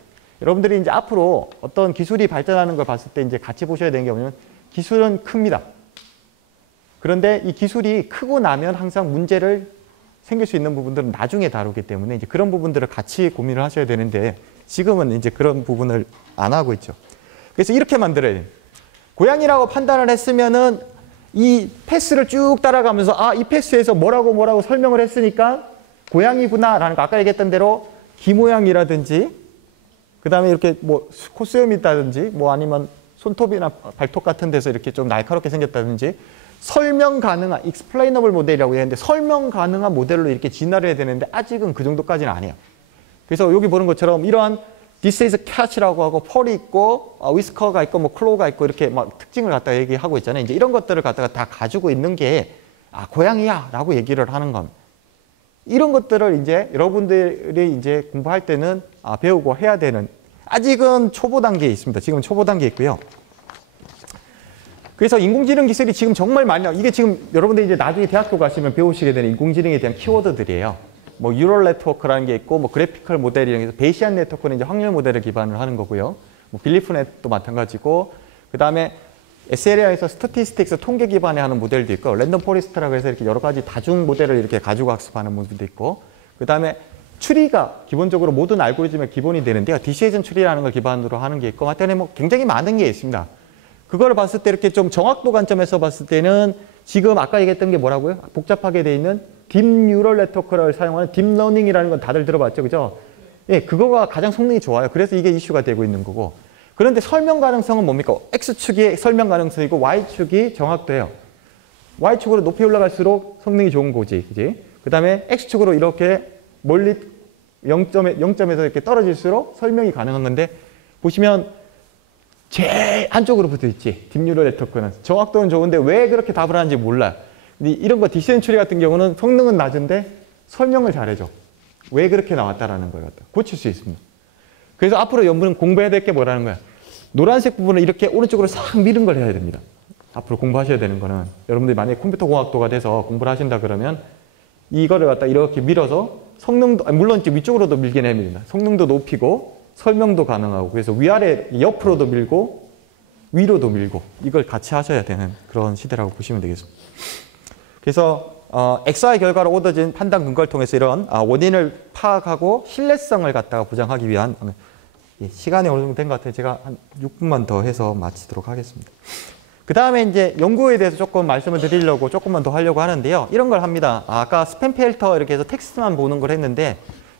여러분들이 이제 앞으로 어떤 기술이 발전하는 걸 봤을 때 이제 같이 보셔야 되는 게 뭐냐면 기술은 큽니다. 그런데 이 기술이 크고 나면 항상 문제를 생길 수 있는 부분들은 나중에 다루기 때문에 이제 그런 부분들을 같이 고민을 하셔야 되는데 지금은 이제 그런 부분을 안 하고 있죠. 그래서 이렇게 만들어야 돼요. 고양이라고 판단을 했으면은 이 패스를 쭉 따라가면서 아, 이 패스에서 뭐라고 설명을 했으니까 고양이구나 라는 거 아까 얘기했던 대로 귀 모양이라든지 그 다음에 이렇게 뭐 콧수염이 있다든지 뭐 아니면 손톱이나 발톱 같은 데서 이렇게 좀 날카롭게 생겼다든지 설명 가능한 explainable 모델이라고 했는데 설명 가능한 모델로 이렇게 진화를 해야 되는데 아직은 그 정도까지는 아니에요. 그래서 여기 보는 것처럼 이러한 This is a cat이라고 하고 펄이 있고 위스커가 있고 뭐 클로가 있고 이렇게 막 특징을 갖다가 얘기하고 있잖아요. 이제 이런 것들을 갖다가 다 가지고 있는 게 고양이야 라고 얘기를 하는 겁니다. 이런 것들을 이제 여러분들이 이제 공부할 때는 배우고 해야 되는 아직은 초보 단계에 있습니다. 지금 초보 단계에 있고요. 그래서 인공지능 기술이 지금 정말 많이 나와요. 이게 지금 여러분들이 이제 나중에 대학교 가시면 배우시게 되는 인공지능에 대한 키워드들이에요. 뭐 뉴럴 네트워크라는 게 있고 뭐 그래피컬 모델이라는 게 있고 베이시안 네트워크는 이제 확률 모델을 기반으로 하는 거고요. 뭐 빌리프넷도 마찬가지고 그다음에 SLA에서 스태티스틱스 통계 기반에 하는 모델도 있고 랜덤 포레스트라고 해서 이렇게 여러 가지 다중 모델을 이렇게 가지고 학습하는 모델도 있고 그다음에 추리가 기본적으로 모든 알고리즘의 기본이 되는데요. 디시에이션 추리라는 걸 기반으로 하는 게 있고 하여튼 뭐 굉장히 많은 게 있습니다. 그거를 봤을 때 이렇게 좀 정확도 관점에서 봤을 때는 지금 아까 얘기했던 게 뭐라고요? 복잡하게 돼 있는 딥 뉴럴 네트워크를 사용하는 딥러닝이라는 건 다들 들어봤죠, 그죠? 예, 그거가 가장 성능이 좋아요. 그래서 이게 이슈가 되고 있는 거고. 그런데 설명 가능성은 뭡니까? X축이 설명 가능성이고 Y축이 정확도예요. Y축으로 높이 올라갈수록 성능이 좋은 거지, 그지? 그 다음에 X축으로 이렇게 멀리 0점에서 이렇게 떨어질수록 설명이 가능한 건데 보시면 제일 안쪽으로 붙어 있지. 딥뉴럴 네트워크는. 정확도는 좋은데 왜 그렇게 답을 하는지 몰라요. 근데 이런 거 디시전 추리 같은 경우는 성능은 낮은데 설명을 잘해줘. 왜 그렇게 나왔다라는 걸 갖다 고칠 수 있습니다. 그래서 앞으로 여러분은 공부해야 될 게 뭐라는 거야? 노란색 부분을 이렇게 오른쪽으로 싹 미는 걸 해야 됩니다. 앞으로 공부하셔야 되는 거는 여러분들이 만약에 컴퓨터 공학도가 돼서 공부를 하신다 그러면 이거를 갖다 이렇게 밀어서 성능도, 물론 위쪽으로도 밀긴 합니다. 성능도 높이고 설명도 가능하고 그래서 위아래 옆으로도 밀고 위로도 밀고 이걸 같이 하셔야 되는 그런 시대라고 보시면 되겠습니다. 그래서 XY 결과로 얻어진 판단 근거를 통해서 이런 원인을 파악하고 신뢰성을 갖다가 보장하기 위한 시간이 어느 정도 된 것 같아요. 제가 한 6분만 더 해서 마치도록 하겠습니다. 그 다음에 이제 연구에 대해서 조금 말씀을 드리려고 조금만 더 하려고 하는데요. 이런 걸 합니다. 아까 스팸 필터 이렇게 해서 텍스트만 보는 걸 했는데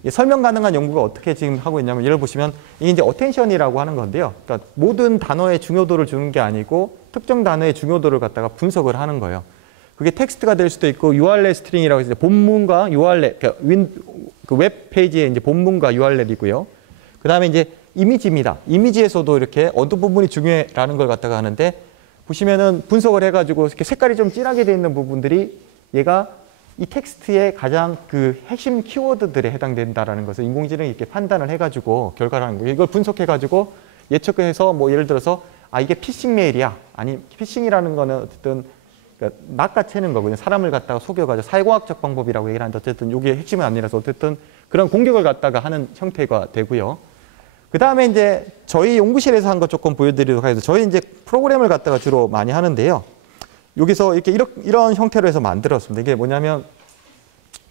설명 가능한 연구가 어떻게 지금 하고 있냐면 예를 보시면 이게 이제 어텐션이라고 하는 건데요. 그러니까 모든 단어의 중요도를 주는 게 아니고 특정 단어의 중요도를 갖다가 분석을 하는 거예요. 그게 텍스트가 될 수도 있고 URL 스트링이라고 해서 본문과 URL, 그러니까 그 웹페이지에 이제 본문과 URL이고요. 그 다음에 이제 이미지입니다. 이미지에서도 이렇게 어떤 부분이 중요해라는 걸 갖다가 하는데 보시면은 분석을 해가지고 이렇게 색깔이 좀 진하게 되어 있는 부분들이 얘가 이 텍스트의 가장 그 핵심 키워드들에 해당된다라는 것을 인공지능이 이렇게 판단을 해가지고 결과를 하는 거예요. 이걸 분석해가지고 예측해서 뭐 예를 들어서 이게 피싱 메일이야. 아니 피싱이라는 거는 어쨌든 그러니까 낚아채는 거거든요. 사람을 갖다가 속여가지고 사회공학적 방법이라고 얘기를 하는데 어쨌든 이게 핵심은 아니라서 어쨌든 그런 공격을 갖다가 하는 형태가 되고요. 그 다음에 이제 저희 연구실에서 한 거 조금 보여드리도록 하겠습니다. 저희 이제 프로그램을 갖다가 주로 많이 하는데요. 여기서 이렇게 이런 형태로 해서 만들었습니다. 이게 뭐냐면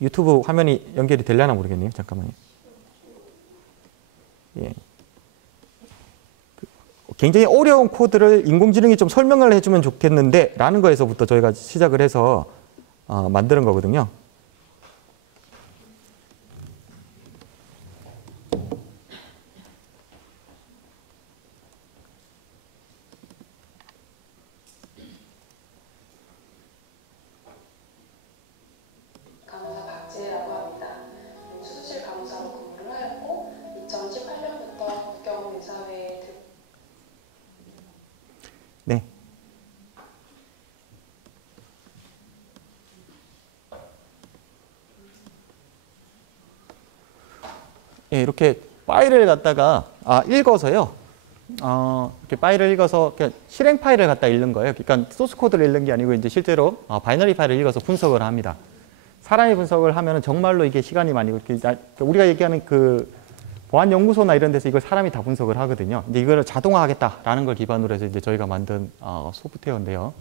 유튜브 화면이 연결이 되려나 모르겠네요. 잠깐만요. 예. 굉장히 어려운 코드를 인공지능이 좀 설명을 해주면 좋겠는데 라는 거에서부터 저희가 시작을 해서 만드는 거거든요. 네. 예, 이렇게 파일을 갖다가 읽어서요. 이렇게 파일을 읽어서 실행 파일을 갖다 읽는 거예요. 그러니까 소스 코드를 읽는 게 아니고 이제 실제로 바이너리 파일을 읽어서 분석을 합니다. 사람이 분석을 하면은 정말로 이게 시간이 많이 우리가 얘기하는 그 보안연구소나 이런 데서 이걸 사람이 다 분석을 하거든요. 이제 이거를 자동화하겠다라는 걸 기반으로 해서 이제 저희가 만든 소프트웨어인데요.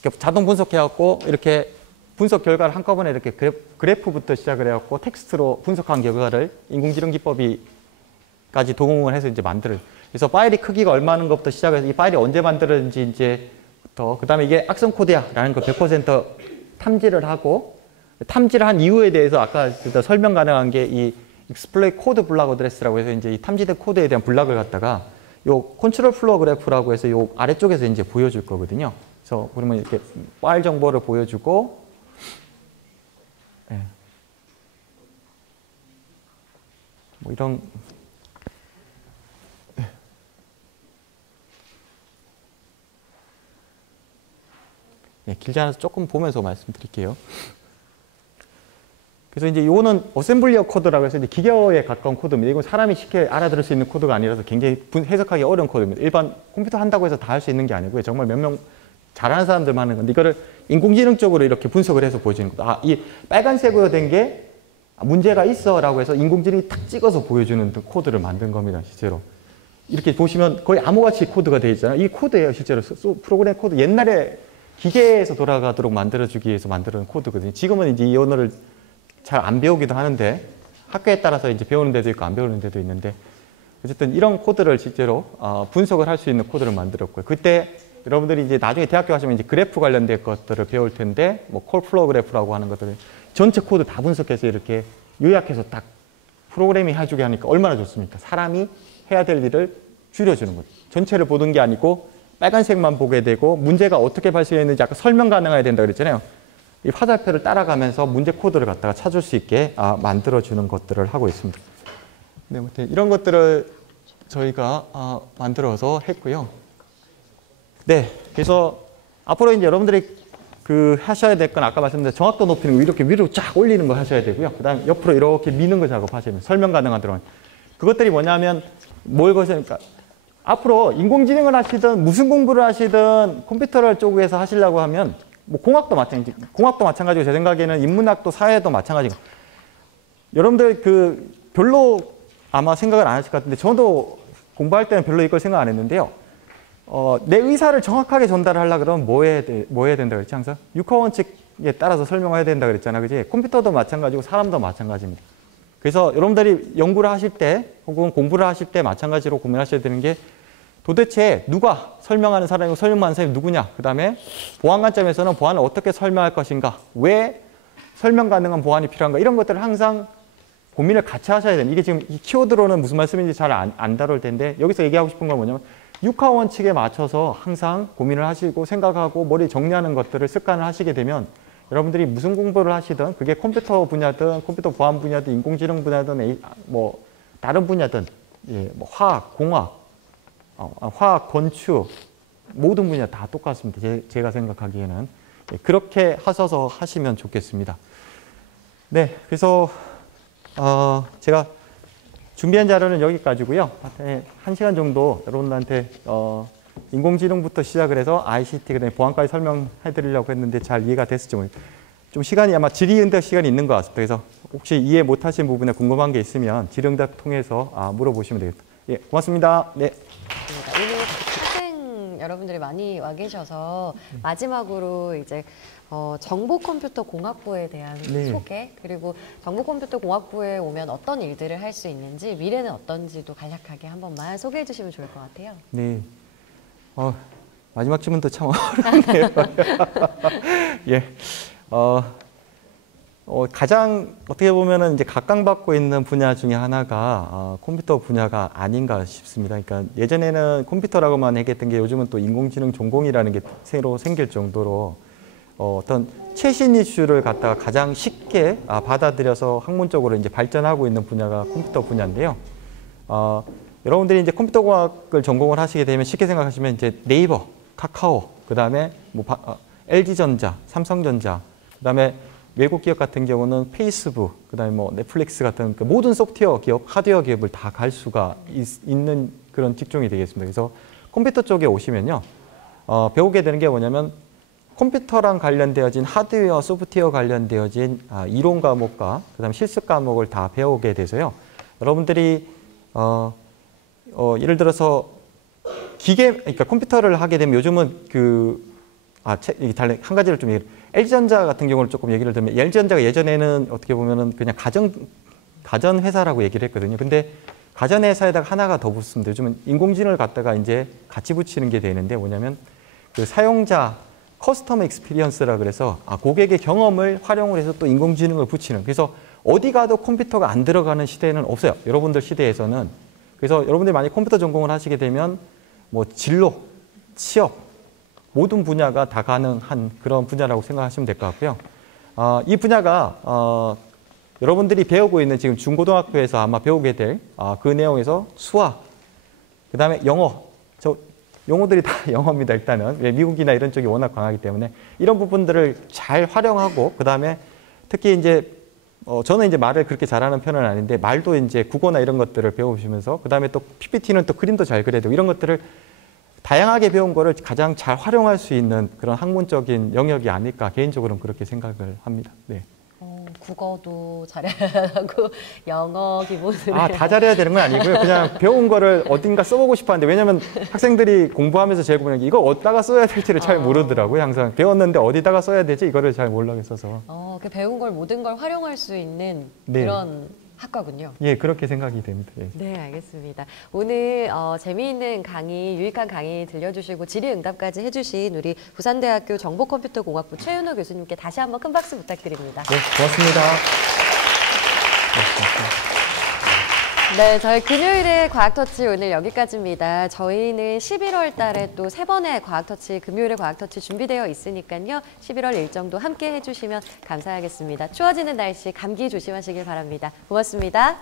이렇게 자동 분석해갖고 이렇게 분석 결과를 한꺼번에 이렇게 그래프부터 시작을 해갖고 텍스트로 분석한 결과를 인공지능 기법이까지 동원을 해서 이제 만들어요. 그래서 파일이 크기가 얼마는 것부터 시작해서 이 파일이 언제 만들어진지 이제부터 그다음에 이게 악성 코드야라는 걸 100% 탐지를 하고 탐지를 한 이유에 대해서 아까 설명 가능한 게 이 익스플레이 코드 블락 어드레스라고 해서 이제 이 탐지된 코드에 대한 블락을 갖다가 요 컨트롤 플로우 그래프라고 해서 요 아래쪽에서 이제 보여줄 거거든요. 그래서 그러면 이렇게 파일 정보를 보여주고 예. 뭐 이런 예, 길지 않아서 조금 보면서 말씀드릴게요. 그래서 이제 이거는 어셈블리어 코드라고 해서 이제 기계어에 가까운 코드입니다. 이건 사람이 쉽게 알아들을 수 있는 코드가 아니라서 굉장히 해석하기 어려운 코드입니다. 일반 컴퓨터 한다고 해서 다 할 수 있는 게 아니고요. 정말 몇 명 잘하는 사람들만 하는 건데 이거를 인공지능적으로 이렇게 분석을 해서 보여주는 거다. 이 빨간색으로 된 게 문제가 있어라고 해서 인공지능이 탁 찍어서 보여주는 코드를 만든 겁니다. 실제로. 이렇게 보시면 거의 암호같이 코드가 되어 있잖아요. 이 코드예요. 실제로 프로그램 코드. 옛날에 기계에서 돌아가도록 만들어주기 위해서 만드는 코드거든요. 지금은 이제 이 언어를 잘 안 배우기도 하는데 학교에 따라서 이제 배우는 데도 있고 안 배우는 데도 있는데 어쨌든 이런 코드를 실제로 분석을 할 수 있는 코드를 만들었고요. 그때 여러분들이 이제 나중에 대학교 가시면 이제 그래프 관련된 것들을 배울 텐데 뭐 콜플로우 그래프라고 하는 것들을 전체 코드 다 분석해서 이렇게 요약해서 딱 프로그램이 해주게 하니까 얼마나 좋습니까? 사람이 해야 될 일을 줄여주는 거죠. 전체를 보는 게 아니고 빨간색만 보게 되고 문제가 어떻게 발생했는지 아까 설명 가능해야 된다 그랬잖아요. 이 화살표를 따라가면서 문제 코드를 갖다가 찾을 수 있게 만들어주는 것들을 하고 있습니다. 네, 이런 것들을 저희가 만들어서 했고요. 네, 그래서 앞으로 이제 여러분들이 그 하셔야 될 건 아까 말씀드린 정확도 높이는 거 이렇게 위로 쫙 올리는 거 하셔야 되고요. 그다음에 옆으로 이렇게 미는 거 작업하시면 설명 가능하도록. 그것들이 뭐냐면 뭘 거시니까 앞으로 인공지능을 하시든 무슨 공부를 하시든 컴퓨터 쪽에서 하시려고 하면 뭐 공학도 마찬가지고 제 생각에는 인문학도 사회도 마찬가지고 여러분들 그 별로 아마 생각을 안 하실 것 같은데 저도 공부할 때는 별로 이걸 생각 안 했는데요. 내 의사를 정확하게 전달하려고 그러면 뭐 해야 된다 그랬지 항상? 육하원칙에 따라서 설명해야 된다 그랬잖아. 그지? 컴퓨터도 마찬가지고 사람도 마찬가지입니다. 그래서 여러분들이 연구를 하실 때 혹은 공부를 하실 때 마찬가지로 고민하셔야 되는 게 도대체 누가 설명하는 사람이고 설명하는 사람이 누구냐? 그 다음에 보안 관점에서는 보안을 어떻게 설명할 것인가? 왜 설명 가능한 보안이 필요한가? 이런 것들을 항상 고민을 같이 하셔야 돼요. 이게 지금 이 키워드로는 무슨 말씀인지 잘 안 다룰 텐데 여기서 얘기하고 싶은 건 뭐냐면 육하 원칙에 맞춰서 항상 고민을 하시고 생각하고 머리 정리하는 것들을 습관을 하시게 되면 여러분들이 무슨 공부를 하시든 그게 컴퓨터 분야든 컴퓨터 보안 분야든 인공지능 분야든 뭐 다른 분야든 예, 뭐 화학, 공학, 화학, 건축 모든 분야 다 똑같습니다. 제가 생각하기에는 예, 그렇게 하셔서 하시면 좋겠습니다. 네, 그래서 제가 준비한 자료는 여기까지고요. 1시간 정도 여러분들한테 인공지능부터 시작을 해서 ICT, 그다음에 보안까지 설명해 드리려고 했는데 잘 이해가 됐을지 모르겠어요. 좀 시간이 아마 질의응답 시간이 있는 것 같습니다. 그래서 혹시 이해 못하신 부분에 궁금한 게 있으면 질의응답 통해서 물어보시면 되겠습니다. 예, 고맙습니다. 네. 오늘 학생 여러분들이 많이 와 계셔서 마지막으로 이제 정보컴퓨터공학부에 대한 네. 소개 그리고 정보컴퓨터공학부에 오면 어떤 일들을 할 수 있는지 미래는 어떤지도 간략하게 한 번만 소개해 주시면 좋을 것 같아요. 네. 마지막 질문도 참 어렵네요. 예. 가장 어떻게 보면은 이제 각광받고 있는 분야 중에 하나가 컴퓨터 분야가 아닌가 싶습니다. 그러니까 예전에는 컴퓨터라고만 얘기했던 게 요즘은 또 인공지능 전공이라는 게 새로 생길 정도로 어떤 최신 이슈를 갖다가 가장 쉽게 받아들여서 학문적으로 이제 발전하고 있는 분야가 컴퓨터 분야인데요. 여러분들이 이제 컴퓨터 공학을 전공을 하시게 되면 쉽게 생각하시면 이제 네이버, 카카오, 그 다음에 뭐 LG전자, 삼성전자, 그 다음에 외국 기업 같은 경우는 페이스북, 그 다음에 뭐 넷플릭스 같은 그 모든 소프트웨어 기업, 하드웨어 기업을 다 갈 수가 있는 그런 직종이 되겠습니다. 그래서 컴퓨터 쪽에 오시면요, 배우게 되는 게 뭐냐면 컴퓨터랑 관련되어진 하드웨어, 소프트웨어 관련되어진 이론 과목과 그 다음에 실습 과목을 다 배우게 돼서요. 여러분들이 예를 들어서 그러니까 컴퓨터를 하게 되면 요즘은 한 가지를 좀 LG전자 같은 경우를 조금 얘기를 들면 LG전자가 예전에는 어떻게 보면은 그냥 가전 회사라고 얘기를 했거든요. 근데 가전 회사에다가 하나가 더 붙습니다. 요즘은 인공지능을 갖다가 이제 같이 붙이는 게 되는데 뭐냐면 그 사용자 커스터머 익스피리언스라 그래서 고객의 경험을 활용을 해서 또 인공지능을 붙이는, 그래서 어디 가도 컴퓨터가 안 들어가는 시대는 없어요. 여러분들 시대에서는. 그래서 여러분들이 만약 컴퓨터 전공을 하시게 되면 뭐 진로, 취업 모든 분야가 다 가능한 그런 분야라고 생각하시면 될 것 같고요. 이 분야가 여러분들이 배우고 있는 지금 중고등학교에서 아마 배우게 될 그 내용에서 수학, 그 다음에 영어, 영어들이 다 영어입니다. 일단은 미국이나 이런 쪽이 워낙 강하기 때문에 이런 부분들을 잘 활용하고, 그 다음에 특히 이제 저는 이제 말을 그렇게 잘하는 편은 아닌데 말도 이제 국어나 이런 것들을 배우시면서, 그 다음에 또 PPT는 또 그림도 잘 그려야 되고 이런 것들을 다양하게 배운 거를 가장 잘 활용할 수 있는 그런 학문적인 영역이 아닐까 개인적으로는 그렇게 생각을 합니다. 네. 국어도 잘해야 하고 영어 기본으로 다 잘해야 되는 건 아니고요. 그냥 배운 거를 어딘가 써보고 싶어 하는데, 왜냐면 학생들이 공부하면서 제일 고민하는 게 이거 어디다가 써야 될지를 잘 모르더라고요. 항상 배웠는데 어디다가 써야 되지 이거를 잘 모르겠어서. 그 배운 걸 모든 걸 활용할 수 있는 네. 그런 학과군요. 예, 그렇게 생각이 됩니다. 예. 네, 알겠습니다. 오늘 재미있는 강의, 유익한 강의 들려주시고 질의응답까지 해주신 우리 부산대학교 정보컴퓨터공학부 최윤호 교수님께 다시 한번 큰 박수 부탁드립니다. 네, 고맙습니다. 네, 저희 금요일의 과학터치 오늘 여기까지입니다. 저희는 11월 달에 또 3번의 과학터치, 금요일의 과학터치 준비되어 있으니까요. 11월 일정도 함께 해주시면 감사하겠습니다. 추워지는 날씨 감기 조심하시길 바랍니다. 고맙습니다.